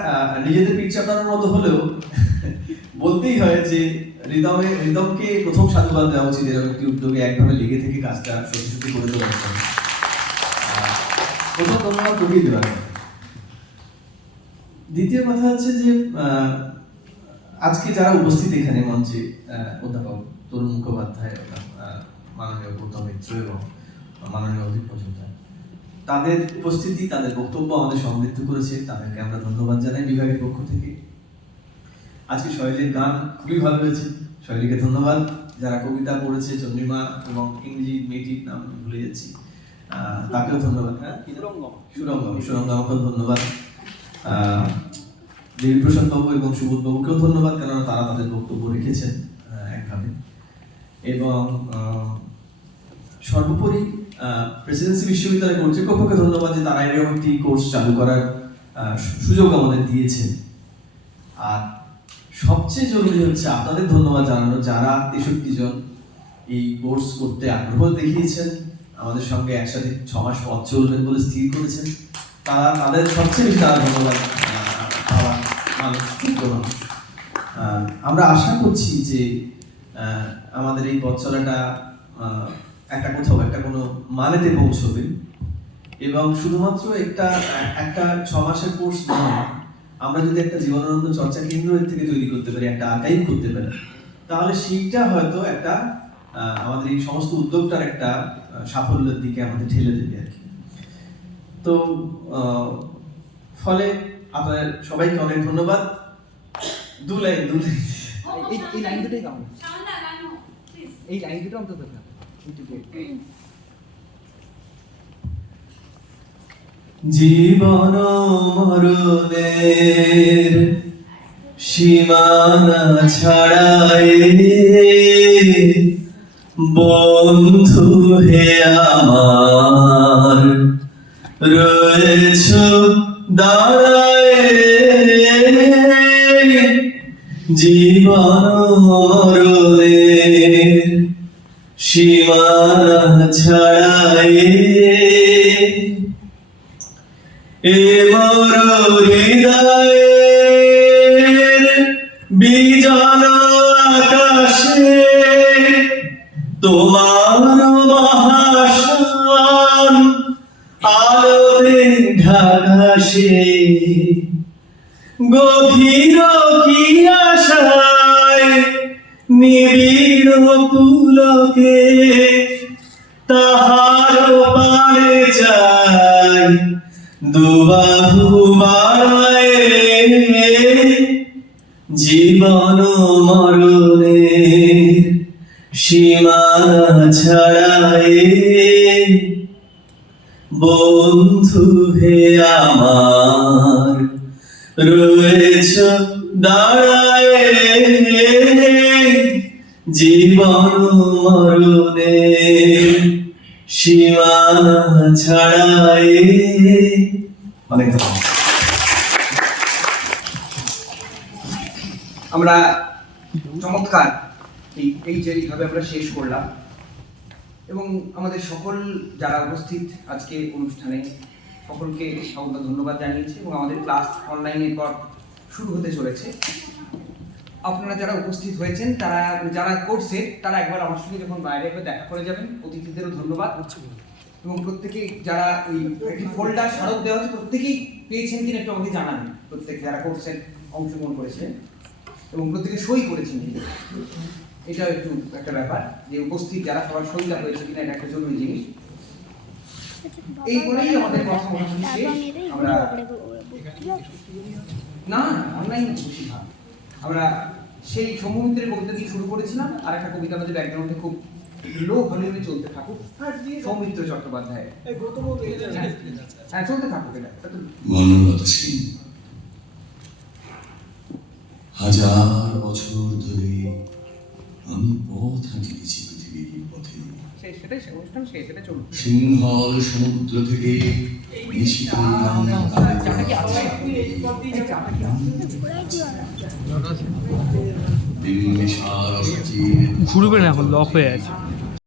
নিজেদের পিঠ চাপড়ানোর মতো হলেও বলতেই হয় যে রিতমকে প্রথম সাধুবাদ দেওয়া উচিত, এরকম একটি উদ্যোগে একভাবে লেগে থেকে কাজটা সত্যি করে তোলা। প্রথম ধন্যবাদ তোকেই দেওয়া। দ্বিতীয় কথা হচ্ছে যে আজকে যারা উপস্থিত এখানে মঞ্চে, অধ্যাপক তরুণ মুখোপাধ্যায়, মাননীয় গৌতম মিত্র এবং মাননীয় অভিক মজুমদার, তাদের উপস্থিতি, তাদের বক্তব্য আমাদের সমৃদ্ধ করেছে, তাদেরকে আমরা ধন্যবাদ জানাই বিভাগের পক্ষ থেকে। আজকে শৈলীর গান খুবই ভালো হয়েছে, শৈলীকে ধন্যবাদ। যারা কবিতা পড়েছে, চন্দ্রিমা এবং ইংরেজি মেয়েটির নাম ভুলে যাচ্ছি, তাকেও ধন্যবাদ। হ্যাঁ, সুরঙ্গমকেও ধন্যবাদ। দেবীপ্রসাদ বাবু এবং সুবোধ বাবুকেও ধন্যবাদ, কেননা তারা তাদের বক্তব্য রেখেছেন একভাবে। এবং সর্বোপরি প্রেসিডেন্সি বিশ্ববিদ্যালয় কর্তৃপক্ষকে ধন্যবাদ যে তারা এরকম একটি কোর্স চালু করার সুযোগ আমাদের দিয়েছেন। আর সবচেয়ে জরুরি হচ্ছে আপনাদের ধন্যবাদ জানানো, যারা 63 জন এই কোর্স করতে আগ্রহ দেখিয়েছেন, আমাদের সঙ্গে একসাথে 6 মাস পথ চলবেন বলে স্থির করেছেন, তাদের সবচেয়ে বেশি তারা ধন্যবাদ পাওয়ার মানুষ। আমরা আশা করছি যে আমাদের এই পথ চলাটা একটা কোথাও একটা কোনো মানেতে পৌঁছবে, এবং শুধুমাত্র একটা 6 মাসের কোর্স নয়, আমরা যদি একটা জীবনানন্দ চর্চা কেন্দ্র থেকে তৈরি করতে পারি, একটা আর্কাইভ করতে পারি, তাহলে সেইটা হয়তো একটা আমাদের এই সমস্ত উদ্যোগটার একটা সাফল্যের দিকে আমাদের ঠেলে দেবে আর কি। তো ফলে আপনাদের সবাইকে অনেক ধন্যবাদ। দু লাইন এই লাইন দুটোই গাও, এই লাইন দুটো অন্তত জীবন মরণের সীমানা ছাড়ায় বন্ধু হে আমার রয়েছ দাঁড়ায়, জীবন মরণের সীমানা ছাড়ায় এ মোর হৃদয়ের বিজন আকাশে তোমার মহাশান আলোতে ঢাকাশে, গভীর কি আশায় নিবিড় আরো পারে চাই দুবাহু বাড়ায় জীবন মরণের সীমানা ছাড়ায় বন্ধু হে আমার রয়েছ দাঁড়ায় জীবন মরণের সীমানা ছাড়ায়। অনেক ধন্যবাদ। আমরা চমৎকার এই যে এইভাবে আমরা শেষ করলাম এবং আমাদের সকল যারা উপস্থিত আজকে অনুষ্ঠানে সকলকে স্বাগত ধন্যবাদ জানিয়েছি এবং আমাদের ক্লাস অনলাইনের পর শুরু হতে চলেছে। আপনারা যারা উপস্থিত হয়েছেন তারা যারা করছে তারা একবার আমার সঙ্গে যখন বাইরে একবার দেখা করে যাবেন। অতিথিদেরও ধন্যবাদ এবং প্রত্যেকেই যারা এই একটি ফোল্ডার স্মারক দেওয়া হচ্ছে প্রত্যেকেই পেয়েছেন কিনা একটু আমাকে জানাবেন। প্রত্যেকে যারা করছেন অংশগ্রহণ করেছেন এবং প্রত্যেকে সই করেছেন কিনা এটাও একটু একটা ব্যাপার যে উপস্থিত যারা সবার সইটা হয়েছে কিনা এটা একটা জরুরি জিনিস। এই বলেই আমাদের কথা মোটামুটি শেষ। আমরা না অনলাইন খুশি না আমরা সেই সৌমিত্রের কবিতা দিয়ে শুরু করেছিলাম আর একটা কবিতা আমাদের ব্যাকগ্রাউন্ডে খুব লো ভলিউমে চলতে থাকুক সৌমিত্র চট্টোপাধ্যায় হ্যাঁ চলতে থাকুক এটা মনলতা সেন। হাজার বছর ধরে আমি পথ হাঁটিয়েছি পৃথিবীর পথে, সেটাই অনুষ্ঠান শেষ সেটা চলুক। সিংহল সমুদ্র থেকে নিশিত ঘুরবে না এখন লক হয়ে আছে।